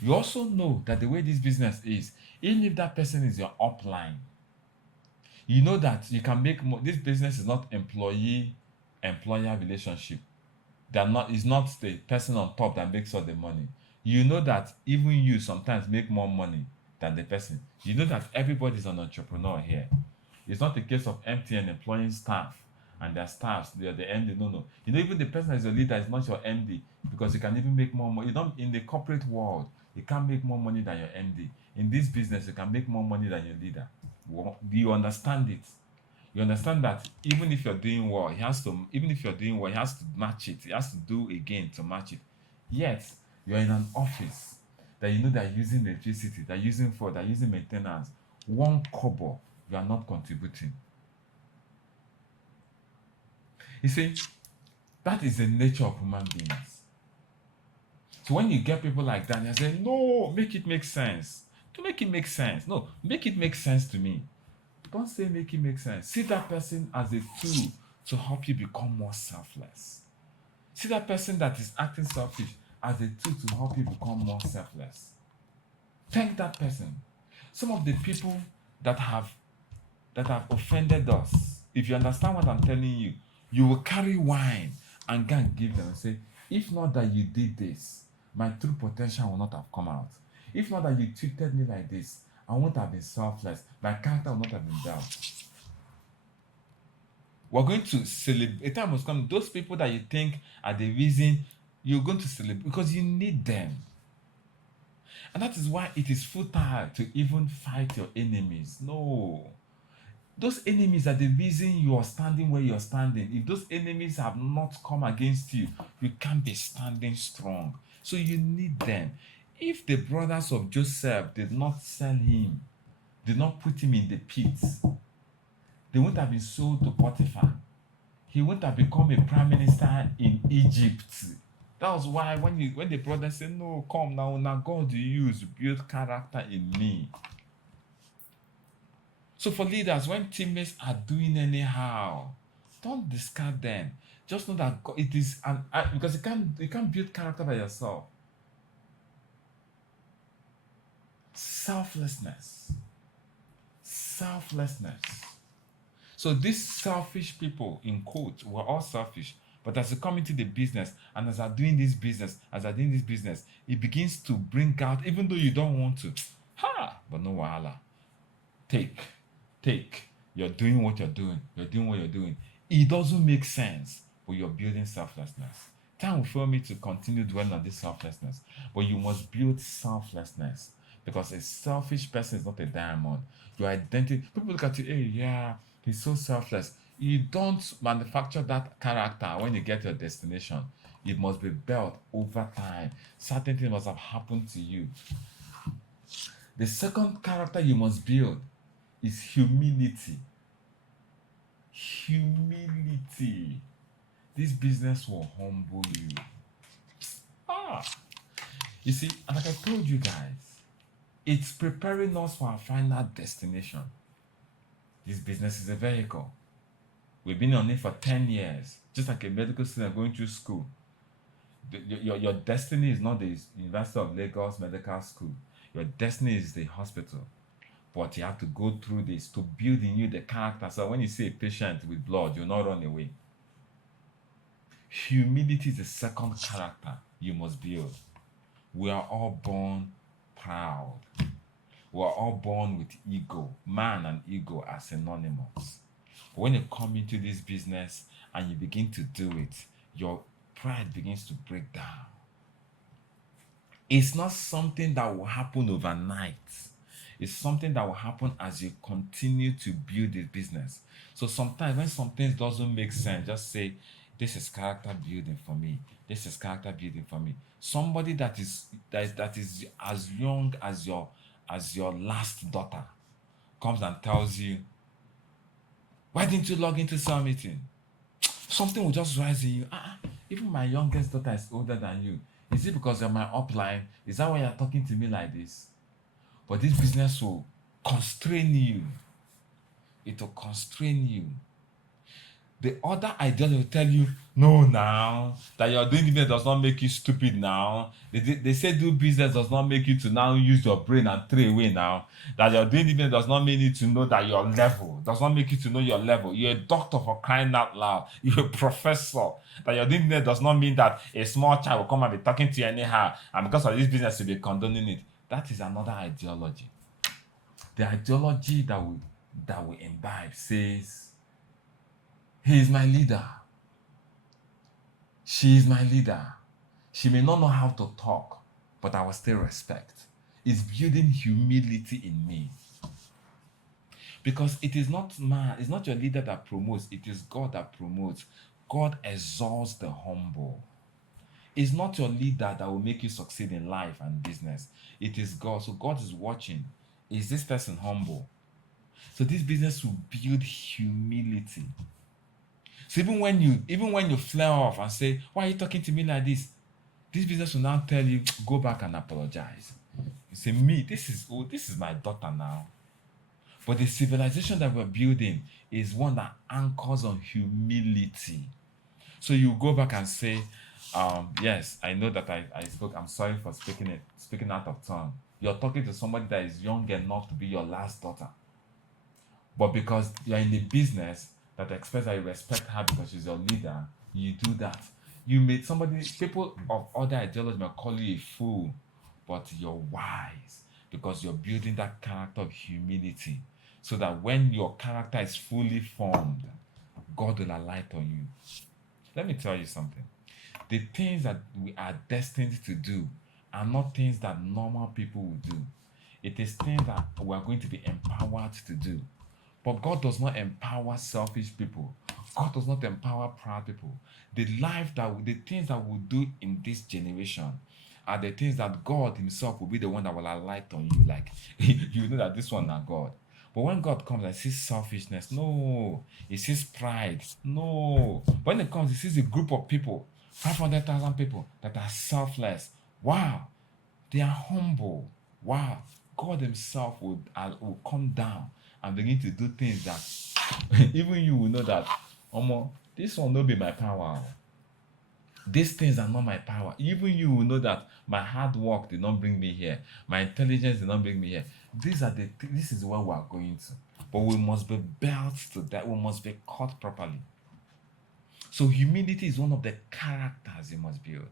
You also know that the way this business is, even if that person is your upline, you know that you can make more. This business is not employee-employer relationship. It's not the person on top that makes all the money. You know that even you sometimes make more money than the person. You know that everybody is an entrepreneur here. It's not a case of MTN employing staff and their staffs, they're the MD. No. You know, even the person as your leader is not your MD because you can even make more money. You don't, in the corporate world, you can't make more money than your MD. In this business, you can make more money than your leader. Do you understand it? You understand that even if you're doing well, he has to match it. He has to do again to match it. Yet, you're in an office that you know they're using electricity, they're using fuel, they're using maintenance. 1 kobo, you are not contributing. You see, that is the nature of human beings. So when you get people like that, you say, no, make it make sense. To make it make sense. No, make it make sense to me. Don't say make it make sense. See that person as a tool to help you become more selfless. See that person that is acting selfish as a tool to help you become more selfless. Thank that person. Some of the people that have offended us, if you understand what I'm telling you, you will carry wine and go and give them and say, if not that you did this, my true potential will not have come out. If not that you treated me like this, I won't have been selfless. My character will not have been built. We're going to celebrate. A time must come. Those people that you think are the reason you're going to celebrate because you need them. And that is why it is futile to even fight your enemies. No. Those enemies are the reason you are standing where you're standing. If those enemies have not come against you, you can't be standing strong. So you need them. If the brothers of Joseph did not sell him, did not put him in the pit, they wouldn't have been sold to Potiphar. He wouldn't have become a prime minister in Egypt. That was why when the brothers said, no, come now God you use, build character in me. So for leaders, when teammates are doing anyhow, don't discard them. Just know that it is because you can't build character by yourself. Selflessness. Selflessness. So these selfish people, in quote, we're all selfish. But as they come into the business and as they're doing this business, it begins to bring out, even though you don't want to, but no wahala. Take. You're doing what you're doing. It doesn't make sense, but you're building selflessness. Time will fail me to continue dwelling on this selflessness, but you must build selflessness because a selfish person is not a diamond. Your identity, people look at you, hey, yeah, he's so selfless. You don't manufacture that character when you get your destination. It must be built over time. Certain things must have happened to you. The second character you must build is humility. Humility. This business will humble you. You see, and like I told you guys, it's preparing us for our final destination. This business is a vehicle. We've been on it for 10 years, just like a medical student going through school. Your destiny is not the University of Lagos Medical School. Your destiny is the hospital. But you have to go through this to build in you the character. So when you see a patient with blood, you'll not run away. Humility is the second character you must build. We are all born proud. We are all born with ego. Man and ego are synonymous. But when you come into this business and you begin to do it, your pride begins to break down. It's not something that will happen overnight. It's something that will happen as you continue to build the business. So sometimes when some things doesn't make sense, just say, this is character building for me. This is character building for me. Somebody that is as young as your last daughter comes and tells you, why didn't you log into some meeting? Something will just rise in you. Even my youngest daughter is older than you. Is it because you're my upline? Is that why you're talking to me like this? But this business will constrain you. It will constrain you. The other ideology will tell you, no, now that you're doing business does not make you stupid now. They say do business does not make you to now use your brain and throw away now. That you're doing business does not mean you to know that your level. Does not make you to know your level. You're a doctor for crying out loud. You're a professor. That you're doing business does not mean that a small child will come and be talking to you anyhow. And because of this business, you'll be condoning it. That is another ideology. The ideology that we imbibe says, he is my leader. She is my leader. She may not know how to talk, but I will still respect. It's building humility in me. Because it is not man, it's not your leader that promotes, it is God that promotes. God exalts the humble. It's not your leader that will make you succeed in life and business. It is God. So God is watching. Is this person humble? So this business will build humility. So even when you flare off and say, why are you talking to me like this? This business will now tell you, go back and apologize. You say, me, this is my daughter now. But the civilization that we're building is one that anchors on humility. So you go back and say, yes, I know that I spoke. I'm sorry for speaking out of turn. You're talking to somebody that is young enough to be your last daughter. But because you're in a business that expects that you respect her because she's your leader, you do that. You made somebody, people of other ideology may call you a fool, but you're wise because you're building that character of humility so that when your character is fully formed, God will alight on you. Let me tell you something. The things that we are destined to do are not things that normal people will do. It is things that we are going to be empowered to do. But God does not empower selfish people. God does not empower proud people. The things that we'll do in this generation are the things that God Himself will be the one that will alight on you. Like you know that this one are God. But when God comes and sees selfishness, no. He sees pride, no. When it comes, He sees a group of people, 500,000 people that are selfless. Wow, they are humble. Wow, God Himself will come down and begin to do things that even you will know that, this one will not be my power. These things are not my power. Even you will know that my hard work did not bring me here. My intelligence did not bring me here. This is where we are going to. But we must be built to that. We must be caught properly. So humility is one of the characters you must build.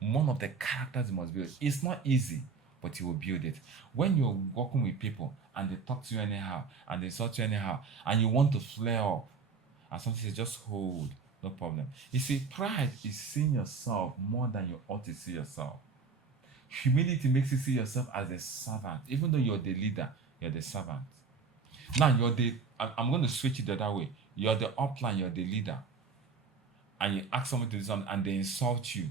One of the characters you must build. It's not easy, but you will build it. When you're working with people and they talk to you anyhow and they insult you anyhow and you want to flare up and something says just hold, no problem. You see, pride is seeing yourself more than you ought to see yourself. Humility makes you see yourself as a servant. Even though you're the leader, you're the servant. Now I'm going to switch it the other way. You're the upline, you're the leader. And you ask someone to do something and they insult you.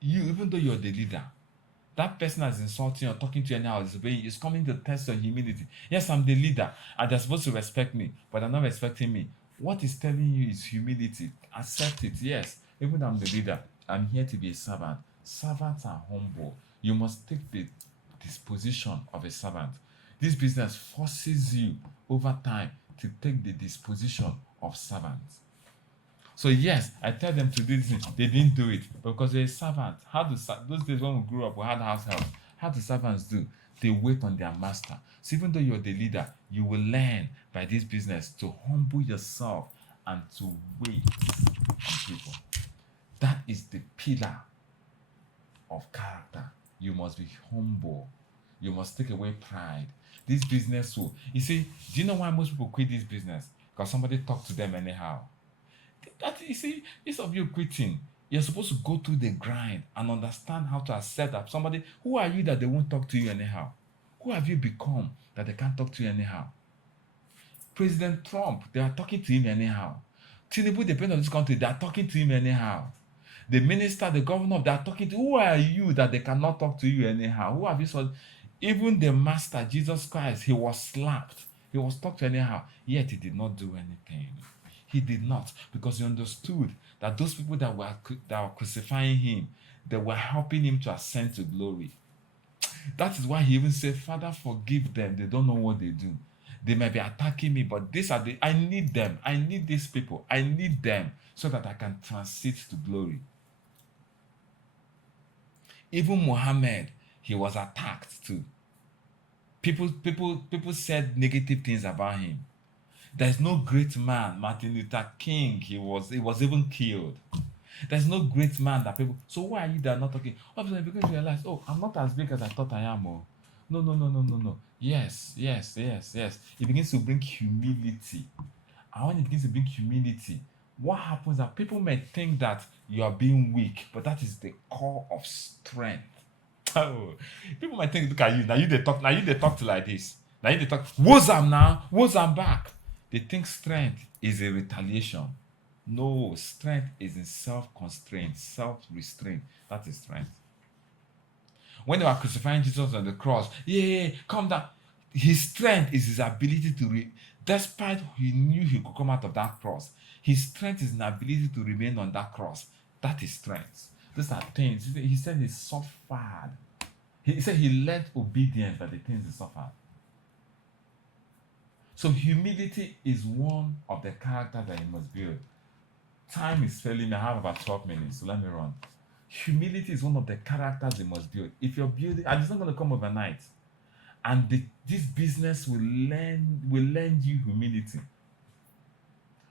Even though you're the leader, that person that's insulting or talking to you anyhow is coming to test your humility. Yes, I'm the leader and they're supposed to respect me, but they're not respecting me. What is telling you is humility. Accept it. Yes, even though I'm the leader, I'm here to be a servant. Servants are humble. You must take the disposition of a servant. This business forces you over time to take the disposition of servants. So yes, I tell them to do this thing. They didn't do it because they're a servant. Those days when we grew up, we had house help. How do servants do? They wait on their master. So even though you're the leader, you will learn by this business to humble yourself and to wait on people. That is the pillar of character. You must be humble. You must take away pride. This business will. You see, do you know why most people quit this business? Because somebody talked to them anyhow. You see, instead of you quitting, you're supposed to go through the grind and understand how to accept that somebody. Who are you that they won't talk to you anyhow? Who have you become that they can't talk to you anyhow? President Trump, they are talking to him anyhow. Tinubu, the president of this country, they are talking to him anyhow. The minister, the governor, they are talking to. Who are you that they cannot talk to you anyhow? Who have you saw? Even the master, Jesus Christ, he was slapped. He was talked to anyhow. Yet he did not do anything. He did not, because he understood that those people that were crucifying him, they were helping him to ascend to glory. That is why he even said, Father, forgive them. They don't know what they do. They may be attacking me, but I need them. I need these people. I need them so that I can transit to glory. Even Muhammad, he was attacked too. People said negative things about him. There's no great man, Martin Luther King, he was even killed. There's no great man that people. So why are you that not talking? Obviously, because you realize, oh, I'm not as big as I thought I am. Oh, no, no, no, no, no, no. Yes, yes, yes, yes. It begins to bring humility. And when it begins to bring humility, what happens that people may think that you are being weak, but that is the core of strength. Oh, people might think, look at you. Now you they talk to like this. Now you they talk. Woes I'm back. They think strength is a retaliation. No, strength is in self-constraint, self-restraint. That is strength. When they were crucifying Jesus on the cross, yeah, calm down. His strength is his ability to, despite he knew he could come out of that cross, his strength is an ability to remain on that cross. That is strength. These are things. He said he suffered. He said he learned obedience by the things he suffered. So humility is one of the characters that you must build. Time is failing me. I have about 12 minutes, so let me run. Humility is one of the characters you must build. If you're building, and it's not going to come overnight. And this business will lend you humility,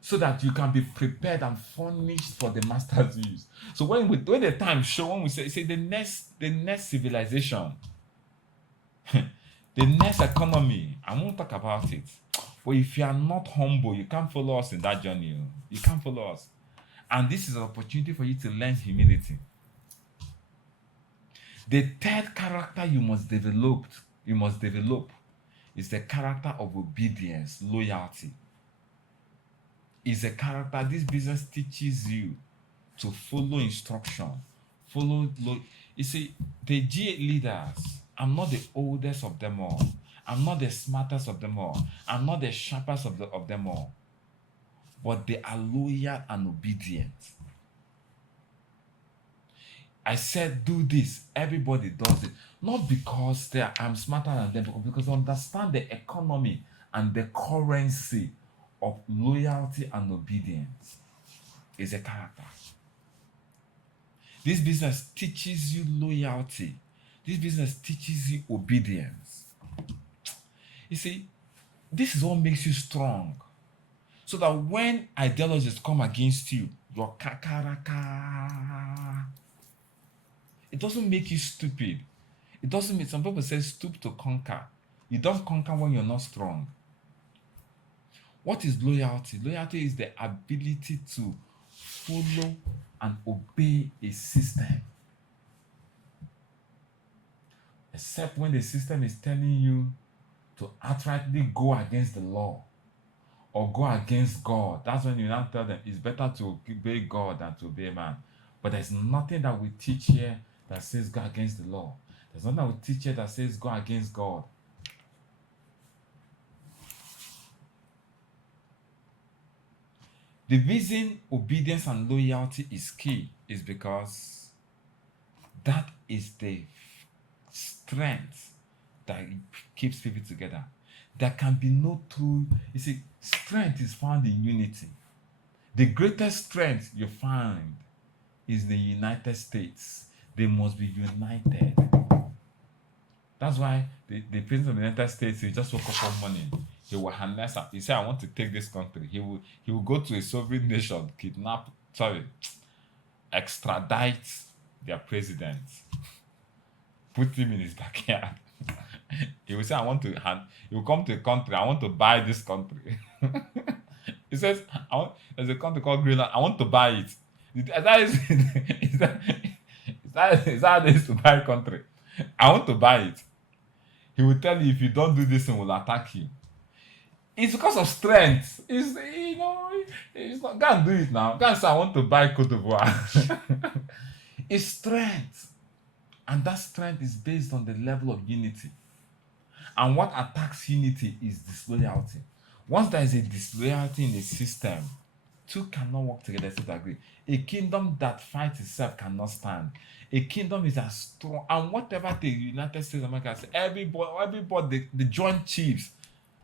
so that you can be prepared and furnished for the master's use. So when the time show, when we say the next civilization, the next economy, I won't talk about it. But if you are not humble, you can't follow us in that journey. You can't follow us. And this is an opportunity for you to learn humility. The third character you must develop is the character of obedience, loyalty. Is a character. This business teaches you to follow instruction, you see, the G8 leaders, I'm not the oldest of them all. I'm not the smartest of them all. I'm not the sharpest of them all. But they are loyal and obedient. I said, do this. Everybody does it. Not because I'm smarter than them, but because I understand the economy and the currency of loyalty and obedience is a character. This business teaches you loyalty. This business teaches you obedience. You see, this is what makes you strong. So that when ideologies come against you, your kakaraka, it doesn't make you stupid. It doesn't mean, some people say stoop to conquer. You don't conquer when you're not strong. What is loyalty? Loyalty is the ability to follow and obey a system. Except when the system is telling you to outrightly go against the law or go against God. That's when you now tell them it's better to obey God than to obey man. But there's nothing that we teach here that says go against the law. There's nothing that we teach here that says go against God. The reason obedience and loyalty is key is because that is the strength that keeps people together. There can be no true, you see, strength is found in unity. The greatest strength you find is the United States. They must be united. That's why the president of the United States, he just woke up one morning. He will harness up. He said, I want to take this country. He will go to a sovereign nation, extradite their president, put him in his backyard. He will say, he will come to a country, I want to buy this country. He says, there's a country called Greenland, I want to buy it. Is that how they used to buy a country? I want to buy it. He will tell you, if you don't do this, he will attack you. It's because of strength. It's not, go and do it now. Go and say, I want to buy Cote d'Ivoire. It's strength. And that strength is based on the level of unity. And what attacks unity is disloyalty. Once there is a disloyalty in a system, two cannot work together except agree. A kingdom that fights itself cannot stand. A kingdom is as strong. And whatever the United States of America says, everybody, the Joint Chiefs,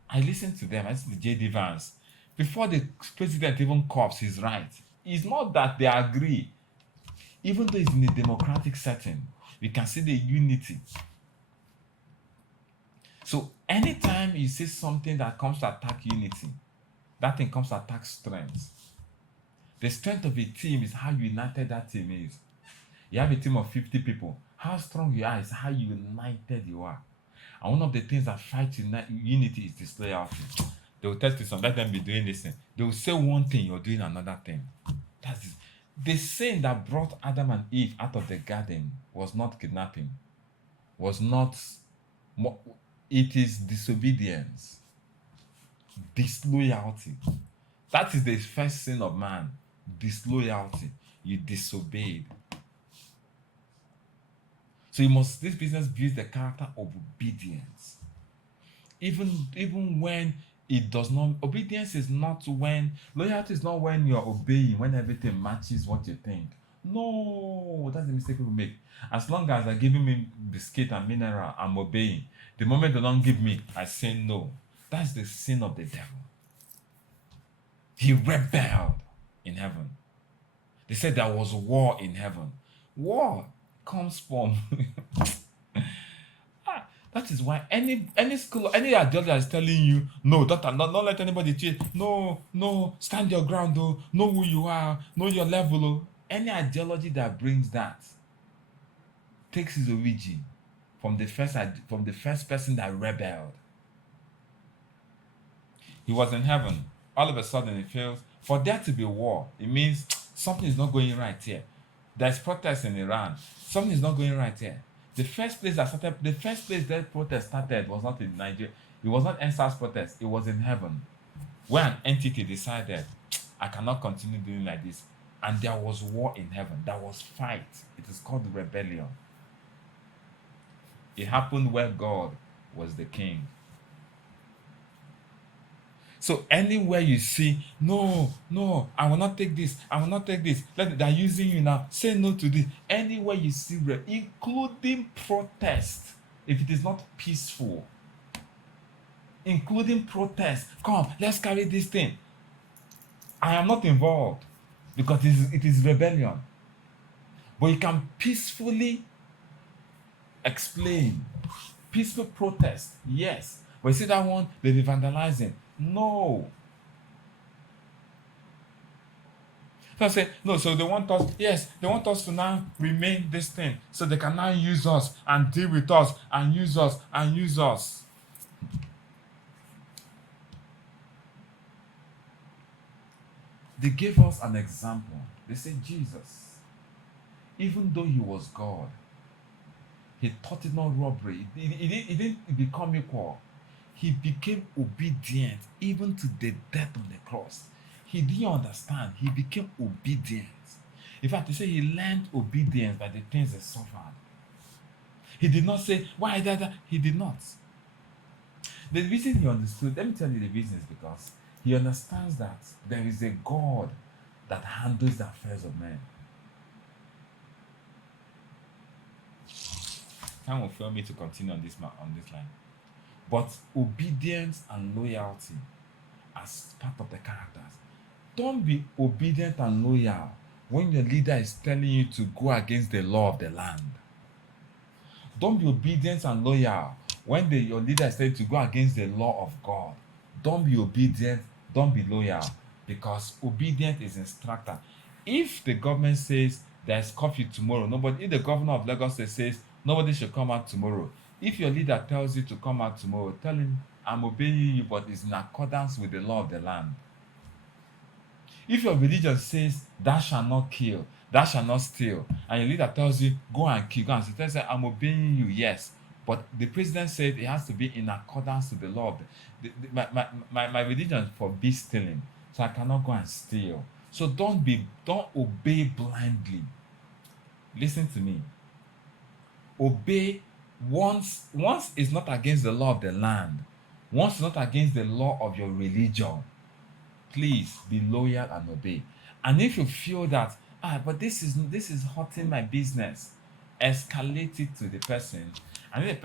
I listen to them. I listen to J.D. Vance. Before the president even cups his right, it's not that they agree. Even though it's in a democratic setting, we can see the unity. So anytime you see something that comes to attack unity, that thing comes to attack strength. The strength of a team is how united that team is. You have a team of 50 people. How strong you are is how united you are. And one of the things that fights unity is disloyalty. They will test you some, let them be doing this thing. They will say one thing, you're doing another thing. That's it. The sin that brought Adam and Eve out of the garden was not kidnapping. It is disobedience. Disloyalty. That is the first sin of man. Disloyalty. You disobeyed. So this business builds the character of obedience. Even when it does not, obedience is not when, loyalty is not when you're obeying, when everything matches what you think. No, that's the mistake people make. As long as they're giving me biscuit and mineral, I'm obeying. The moment they don't give me, I say no. That's the sin of the devil. He rebelled in heaven. They said there was war in heaven. War comes from that is why any school, any adult that is telling you, no, don't let anybody cheat. No, no, stand your ground, though. Know who you are, know your level. Oh. Any ideology that brings that takes its origin from the first person that rebelled. He was in heaven. All of a sudden, it feels for there to be war, it means something is not going right here. There's protest in Iran. Something is not going right here. The first place that protest started was not in Nigeria. It was not NSAS protest. It was in heaven, where an entity decided, I cannot continue doing like this, and there was war in heaven. There was fight. It is called rebellion. It happened where God was the king. So anywhere you see, no, no, I will not take this, I will not take this. They're using you now. Say no to this. Anywhere you see, including protest, if it is not peaceful, including protest, come, let's carry this thing. I am not involved because it is rebellion. But you can peacefully explain, peaceful protest, yes. But you see that one, they be vandalizing. No. So I say, no, so they want us, yes, they want us to now remain this thing. So they can now use us and deal with us and use us and use us. They gave us an example. They said Jesus, even though he was God, he taught it not robbery. He didn't become equal. He became obedient even to the death on the cross. He didn't understand. He became obedient. In fact, they say he learned obedience by the things he suffered. He did not say, why that? He did not. The reason he understood, let me tell you the reason is because he understands that there is a God that handles the affairs of men. Time will fail me to continue on this line. But obedience and loyalty as part of the characters. Don't be obedient and loyal when your leader is telling you to go against the law of the land. Don't be obedient and loyal when your leader is telling you to go against the law of God. Don't be obedient, don't be loyal, because obedience is instructor. If the government says there's curfew tomorrow, if the governor of Lagos says nobody should come out tomorrow, if your leader tells you to come out tomorrow, tell him, I'm obeying you, but it's in accordance with the law of the land. If your religion says, thou shalt not kill, thou shalt not steal, and your leader tells you, go and kill, go and steal, tell you, I'm obeying you, yes. But the president said it has to be in accordance to the law of my religion forbids stealing, so I cannot go and steal. So don't obey blindly. Listen to me. Obey once is not against the law of the land, once is not against the law of your religion, please be loyal and obey. And if you feel that but this is hurting my business, escalate it to the person. And if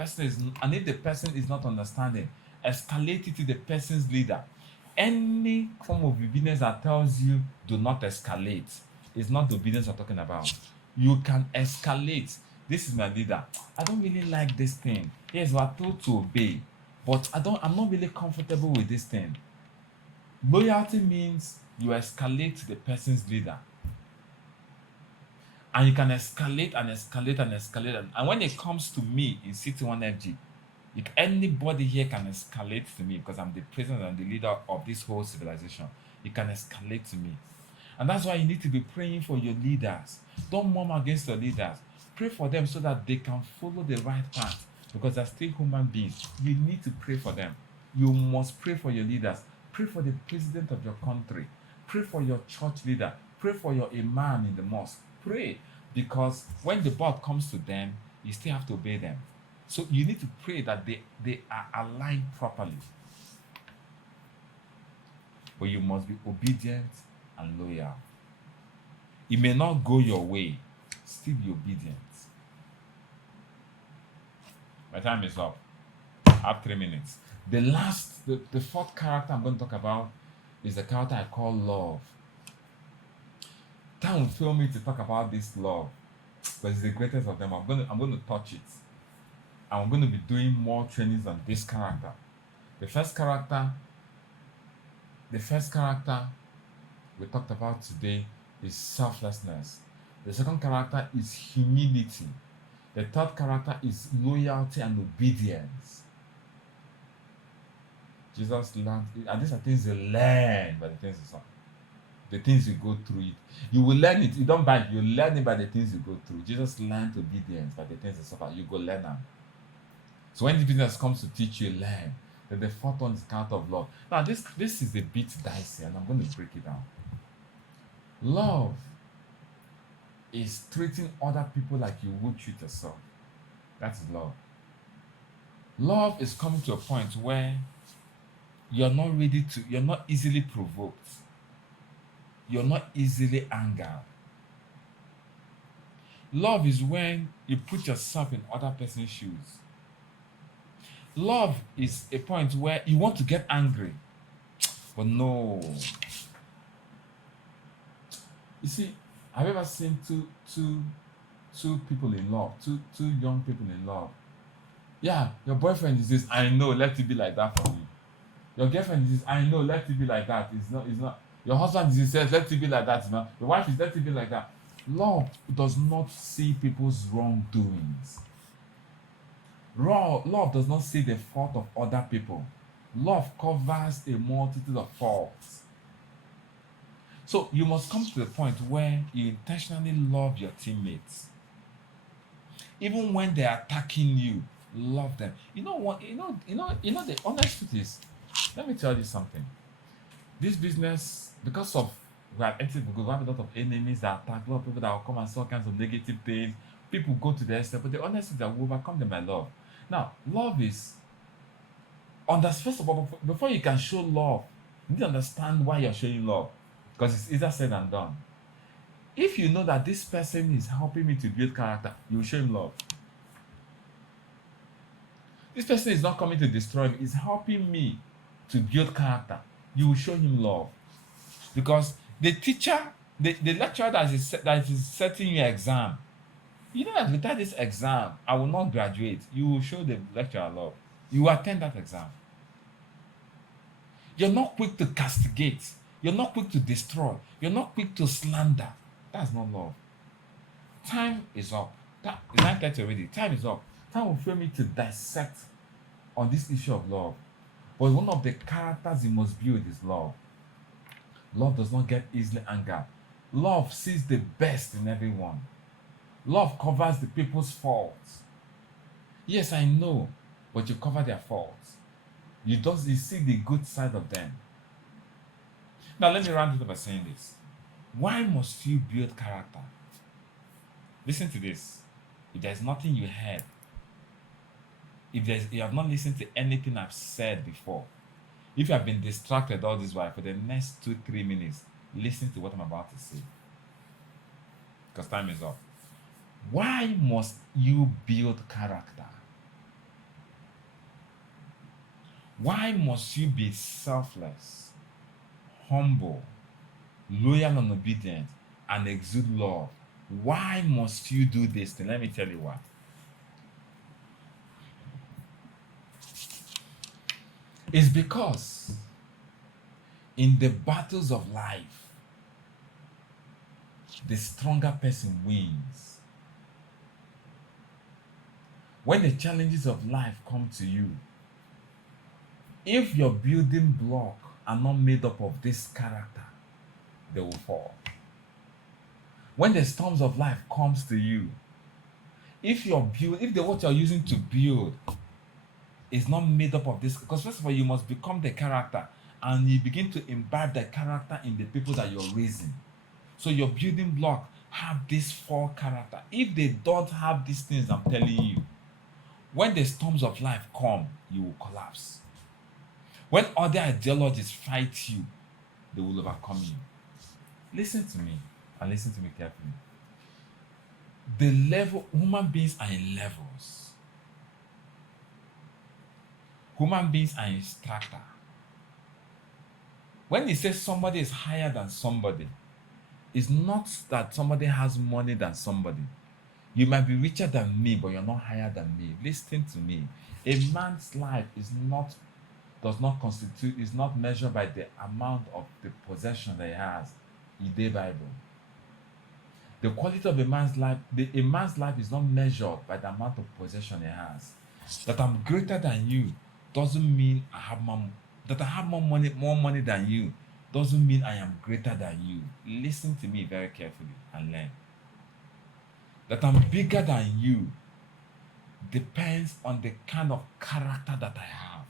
the person is not understanding, escalate it to the person's leader. Any form of obedience that tells you do not escalate is not the obedience I'm talking about. You can escalate. This is my leader. I don't really like this thing. Yes, we're told to obey, but I'm not really comfortable with this thing. Loyalty means you escalate to the person's leader. And you can escalate and escalate and escalate. And when it comes to me in CT1FG, if anybody here can escalate to me, because I'm the president and the leader of this whole civilization, you can escalate to me. And that's why you need to be praying for your leaders. Don't murmur against your leaders. Pray for them so that they can follow the right path, because they're still human beings. You need to pray for them. You must pray for your leaders. Pray for the president of your country. Pray for your church leader. Pray for your imam in the mosque. Pray, because when the board comes to them, you still have to obey them. So you need to pray that they are aligned properly. But you must be obedient and loyal. It may not go your way. Still be obedient. My time is up. I have 3 minutes. The fourth character I'm going to talk about is the character I call love. Time will fail me to talk about this love, but it's the greatest of them. I'm going to touch it. I'm going to be doing more trainings on this character. The first character we talked about today is selflessness. The second character is humility. The third character is loyalty and obedience. Jesus learned, and these are things you learn by the things you saw. The things you go through it. You will learn it. You don't buy it, you learn it by the things you go through. Jesus learned obedience by the things you suffer. You go learn them. So when the business comes to teach you, learn. Then the fourth one is character of love. Now this is a bit dicey, and I'm going to break it down. Love is treating other people like you would treat yourself. That's love. Love is coming to a point where you're not easily provoked. You're not easily angered. Love is when you put yourself in other person's shoes. Love is a point where you want to get angry, but no. You see, have you ever seen two people in love, two young people in love? Yeah, your boyfriend is this. I know, let it be like that for me. Your girlfriend is this. I know, let it be like that. It's not. Your husband is this. Let it be like that. Man. Your wife is let it be like that. Love does not see people's wrongdoings. Love does not see the fault of other people. Love covers a multitude of faults. So you must come to the point where you intentionally love your teammates. Even when they are attacking you, love them. You know what? You know the honest truth is, let me tell you something. This business, because of we have we have a lot of enemies that attack, a lot of people that will come and say all kinds of negative things. People go to their step, but the honest is that we overcome them by love. Now, love is first of all, before you can show love, you need to understand why you're showing love. Because it's easier said than done. If you know that this person is helping me to build character, you will show him love. This person is not coming to destroy me, it's helping me to build character. You will show him love. Because the teacher, the lecturer that is setting your exam, you know that without this exam, I will not graduate. You will show the lecturer love. You will attend that exam. You're not quick to castigate. You're not quick to destroy. You're not quick to slander. That's not love. Time is up. It's 9:30 already. Time is up. Time will fail me to dissect on this issue of love. But one of the characters you must build is love. Love does not get easily angered. Love sees the best in everyone. Love covers the people's faults. Yes, I know, but you cover their faults. You see the good side of them. Now let me round it up by saying this. Why must you build character? Listen to this. If there's nothing you heard, if you have not listened to anything I've said before, if you have been distracted all this while, for the next 2-3 minutes, listen to what I'm about to say. Because time is up. Why must you build character? Why must you be selfless, humble, loyal and obedient, and exude love? Why must you do this thing? Let me tell you why. It's because in the battles of life, the stronger person wins. When the challenges of life come to you, if your building block are not made up of this character, they will fall. When the storms of life comes to you, if the what you're using to build is not made up of this, because first of all, you must become the character, and you begin to imbibe the character in the people that you're raising. So your building block have this 4 character. If they don't have these things I'm telling you, when the storms of life come, you will collapse. When other ideologies fight you, they will overcome you. Listen to me. And listen to me carefully. The level, human beings are in levels. Human beings are in strata. When he says somebody is higher than somebody, it's not that somebody has money than somebody. You might be richer than me, but you're not higher than me. Listen to me. A man's life does not constitute, is not measured by the amount of the possession that he has. In the Bible. The quality of a man's life, a man's life is not measured by the amount of possession he has. That I'm greater than you doesn't mean I have more money than you doesn't mean I am greater than you. Listen to me very carefully and learn. That I'm bigger than you depends on the kind of character that I have.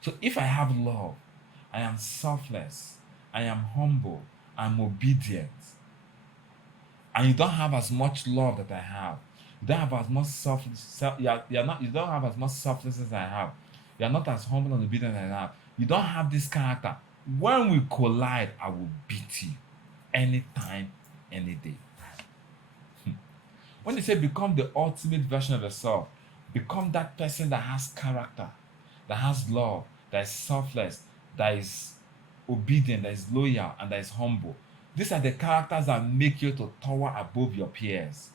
So if I have love, I am selfless, I am humble, I'm obedient, and you don't have as much love that I have, you don't have as much you don't have as much selflessness as I have, you're not as humble and obedient as I have, you don't have this character. When we collide, I will beat you anytime, any day. When they say become the ultimate version of yourself, become that person that has character, that has love, that is selfless, that is obedient, that is loyal, and that is humble. These are the characters that make you to tower above your peers.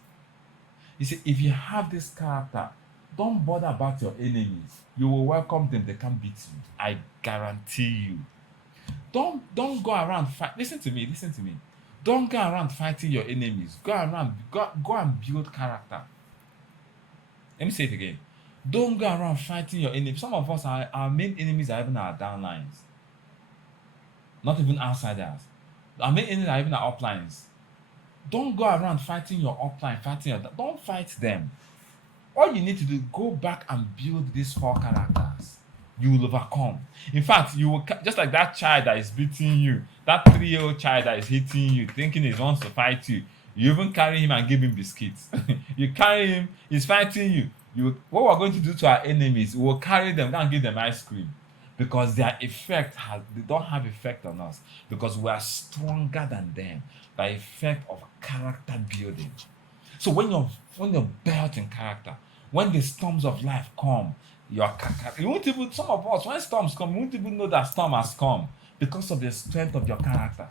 You see, if you have this character, don't bother about your enemies. You will welcome them, they can't beat you. I guarantee you. Don't go around fight. Listen to me. Don't go around fighting your enemies. Go and build character. Let me say it again. Don't go around fighting your enemies. Some of us, our main enemies are even our downlines. Not even outsiders. Our main enemies are even our uplines. Don't go around fighting your upline, don't fight them. All you need to do, go back and build these 4 characters. You will overcome. In fact, you will, just like that child that is beating you, that 3-year-old child that is hitting you, thinking he wants to fight you. You even carry him and give him biscuits. You carry him, he's fighting you. What we're going to do to our enemies, we will carry them and give them ice cream. Because their effect they don't have effect on us. Because we are stronger than them by effect of character building. So when you're built in character, when the storms of life come, you won't even, some of us, when storms come, you won't even know that storm has come because of the strength of your character.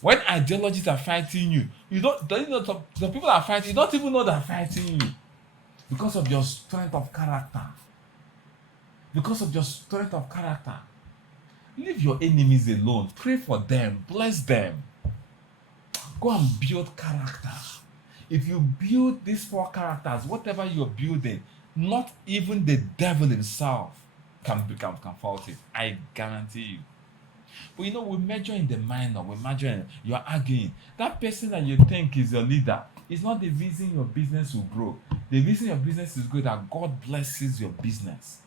When ideologies are fighting you, you know the people are fighting, you don't even know they're fighting you because of your strength of character. Because of your strength of character. Leave your enemies alone. Pray for them. Bless them. Go and build character. If you build these 4 characters, whatever you're building, not even the devil himself can fault it. I guarantee you. But we measure in the minor. We measure in, you're arguing. That person that you think is your leader is not the reason your business will grow. The reason your business is good that God blesses your business.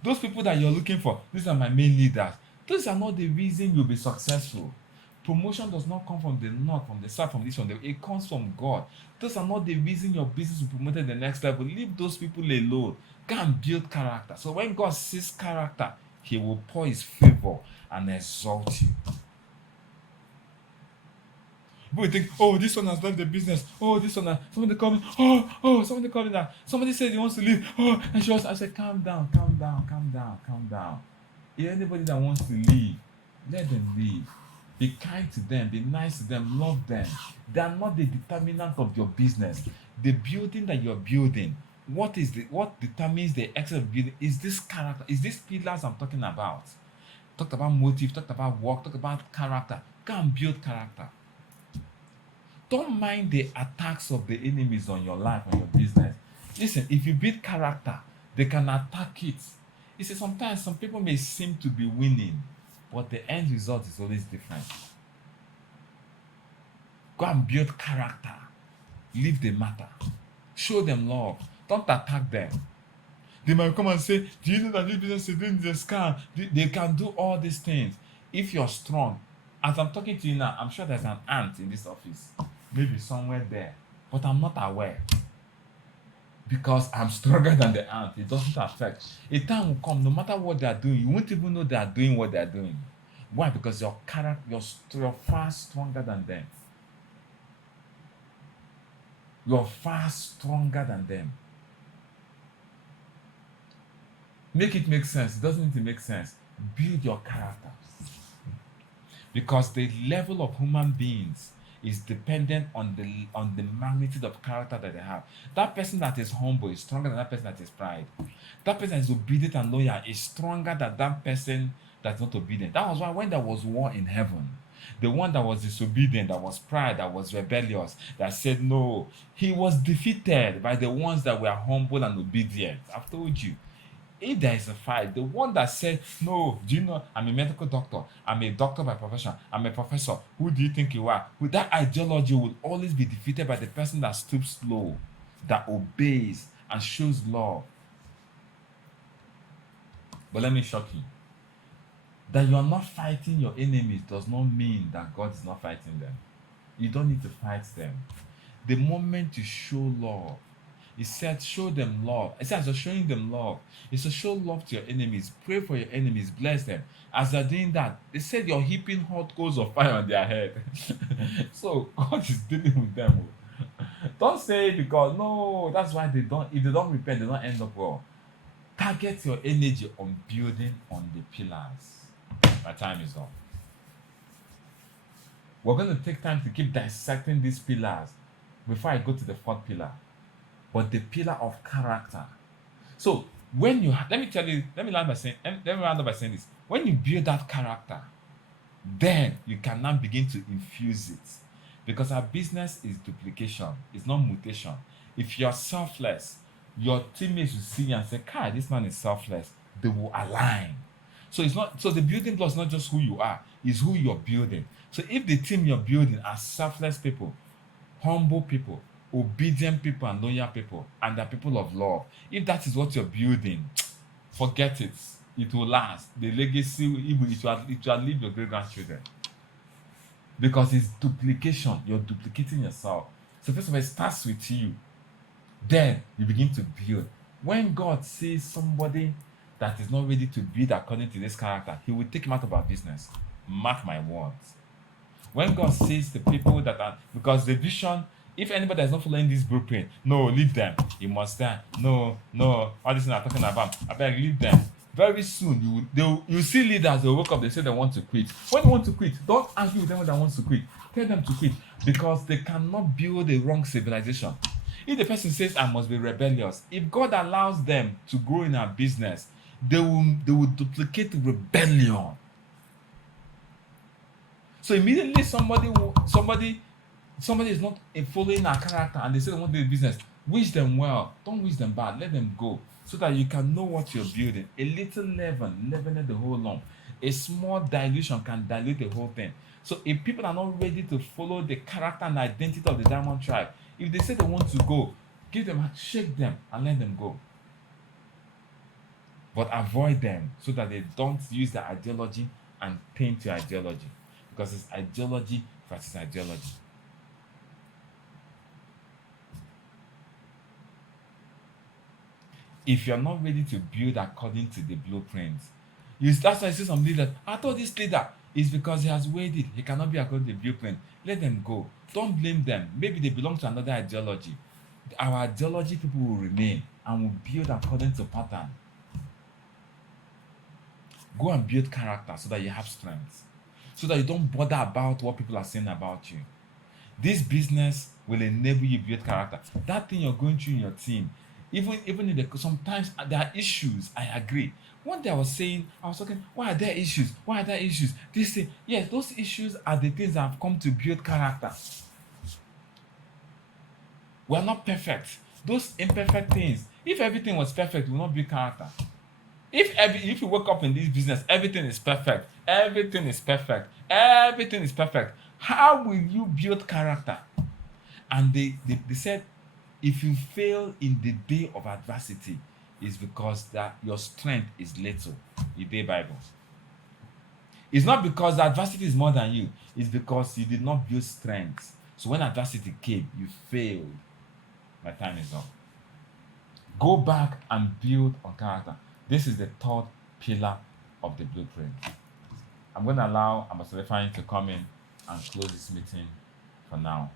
Those people that you're looking for, these are my main leaders. Those are not the reason you'll be successful. Promotion does not come from the north, from the south, from this one. It comes from God. Those are not the reason your business will be promoted to the next level. Leave those people alone. Go and build character. So when God sees character, He will pour His favor and exalt you. People think, oh, this one has left the business. Oh, this one, somebody coming. Somebody coming down. Somebody said he wants to leave. Oh, and I said, calm down. If anybody that wants to leave, let them leave. Be kind to them. Be nice to them. Love them. They are not the determinant of your business. The building that you're building, what determines the excellence of building is this character, is these pillars I'm talking about. Talked about motive, talked about work, talked about character. Go and build character. Don't mind the attacks of the enemies on your life, on your business. Listen, if you build character, they can attack it. You see, sometimes some people may seem to be winning, but the end result is always different. Go and build character. Leave the matter. Show them love. Don't attack them. They might come and say, do you know that this business is doing the scam? They can do all these things. If you're strong, as I'm talking to you now, I'm sure there's an ant in this office. Maybe somewhere there. But I'm not aware. Because I'm stronger than the ant. It doesn't affect. A time will come, no matter what they are doing, you won't even know they are doing what they are doing. Why? Because your character, you're far stronger than them. You're far stronger than them. Make it make sense. It doesn't need to make sense. Build your character. Because the level of human beings is dependent on the magnitude of character that they have. That person that is humble is stronger than that person that is pride. That person that is obedient and loyal is stronger than that person that's not obedient. That was why when there was war in heaven, the one that was disobedient, that was pride, that was rebellious, that said no, he was defeated by the ones that were humble and obedient. I've told you. If there is a fight, the one that said, no, do you know, I'm a medical doctor, I'm a doctor by profession, I'm a professor, who do you think you are? With that ideology will always be defeated by the person that stoops low, that obeys and shows love. But let me shock you. That you're not fighting your enemies does not mean that God is not fighting them. You don't need to fight them. The moment you show love, he said, show them love. He said, as you're showing them love, it's to show love to your enemies. Pray for your enemies. Bless them. As they're doing that, they said you're heaping hot coals of fire on their head. So God is dealing with them. Don't say because, no, that's why they don't, if they don't repent, they don't end up well. Target your energy on building on the pillars. My time is up. We're going to take time to keep dissecting these pillars before I go to the fourth pillar. But the pillar of character. So when you let me round up by saying this. When you build that character, then you can now begin to infuse it. Because our business is duplication, it's not mutation. If you're selfless, your teammates will see you and say, "Kai, this man is selfless." They will align. So it's not so the building block is not just who you are, it's who you're building. So if the team you're building are selfless people, humble people, obedient people and loyal people, and the people of love, if that is what you're building, forget it. It will last. The legacy, it will leave your great grandchildren. Because it's duplication. You're duplicating yourself. So first of all, it starts with you. Then you begin to build. When God sees somebody that is not ready to build according to this character, he will take him out of our business. Mark my words. When God sees the people that are, because the vision, if anybody is not following this blueprint, no, leave them. You must stand. No, all this thing I'm talking about, I better leave them. Very soon, you see leaders, they wake up, they say they want to quit. When they want to quit, don't argue with them when they want to quit. Tell them to quit because they cannot build a wrong civilization. If the person says, I must be rebellious, if God allows them to grow in our business, they will duplicate rebellion. So immediately somebody is not following our character and they say they want to do the business, wish them well. Don't wish them bad. Let them go so that you can know what you're building. A little leaven the whole lump. A small dilution can dilute the whole thing. So if people are not ready to follow the character and identity of the Diamond Tribe, if they say they want to go, give them, shake them and let them go. But avoid them so that they don't use the ideology and taint your ideology. Because it's ideology versus ideology. If you're not ready to build according to the blueprint, that's why I see some leaders, I thought this leader is because he has weighed it. He cannot be according to the blueprint. Let them go. Don't blame them. Maybe they belong to another ideology. Our ideology people will remain and will build according to pattern. Go and build character so that you have strength. So that you don't bother about what people are saying about you. This business will enable you to build character. That thing you're going through in your team, even in sometimes there are issues, I agree. One day I was talking, why are there issues? Why are there issues? This thing, yes, those issues are the things that have come to build character. We are not perfect. Those imperfect things, if everything was perfect, we will not build character. If you wake up in this business, everything is perfect. Everything is perfect. Everything is perfect. How will you build character? And they said, if you fail in the day of adversity, it's because that your strength is little. The day Bible. It's not because the adversity is more than you. It's because you did not build strength. So when adversity came, you failed. My time is up. Go back and build on character. This is the third pillar of the blueprint. I'm going to allow Ambassador Fanny to come in and close this meeting for now.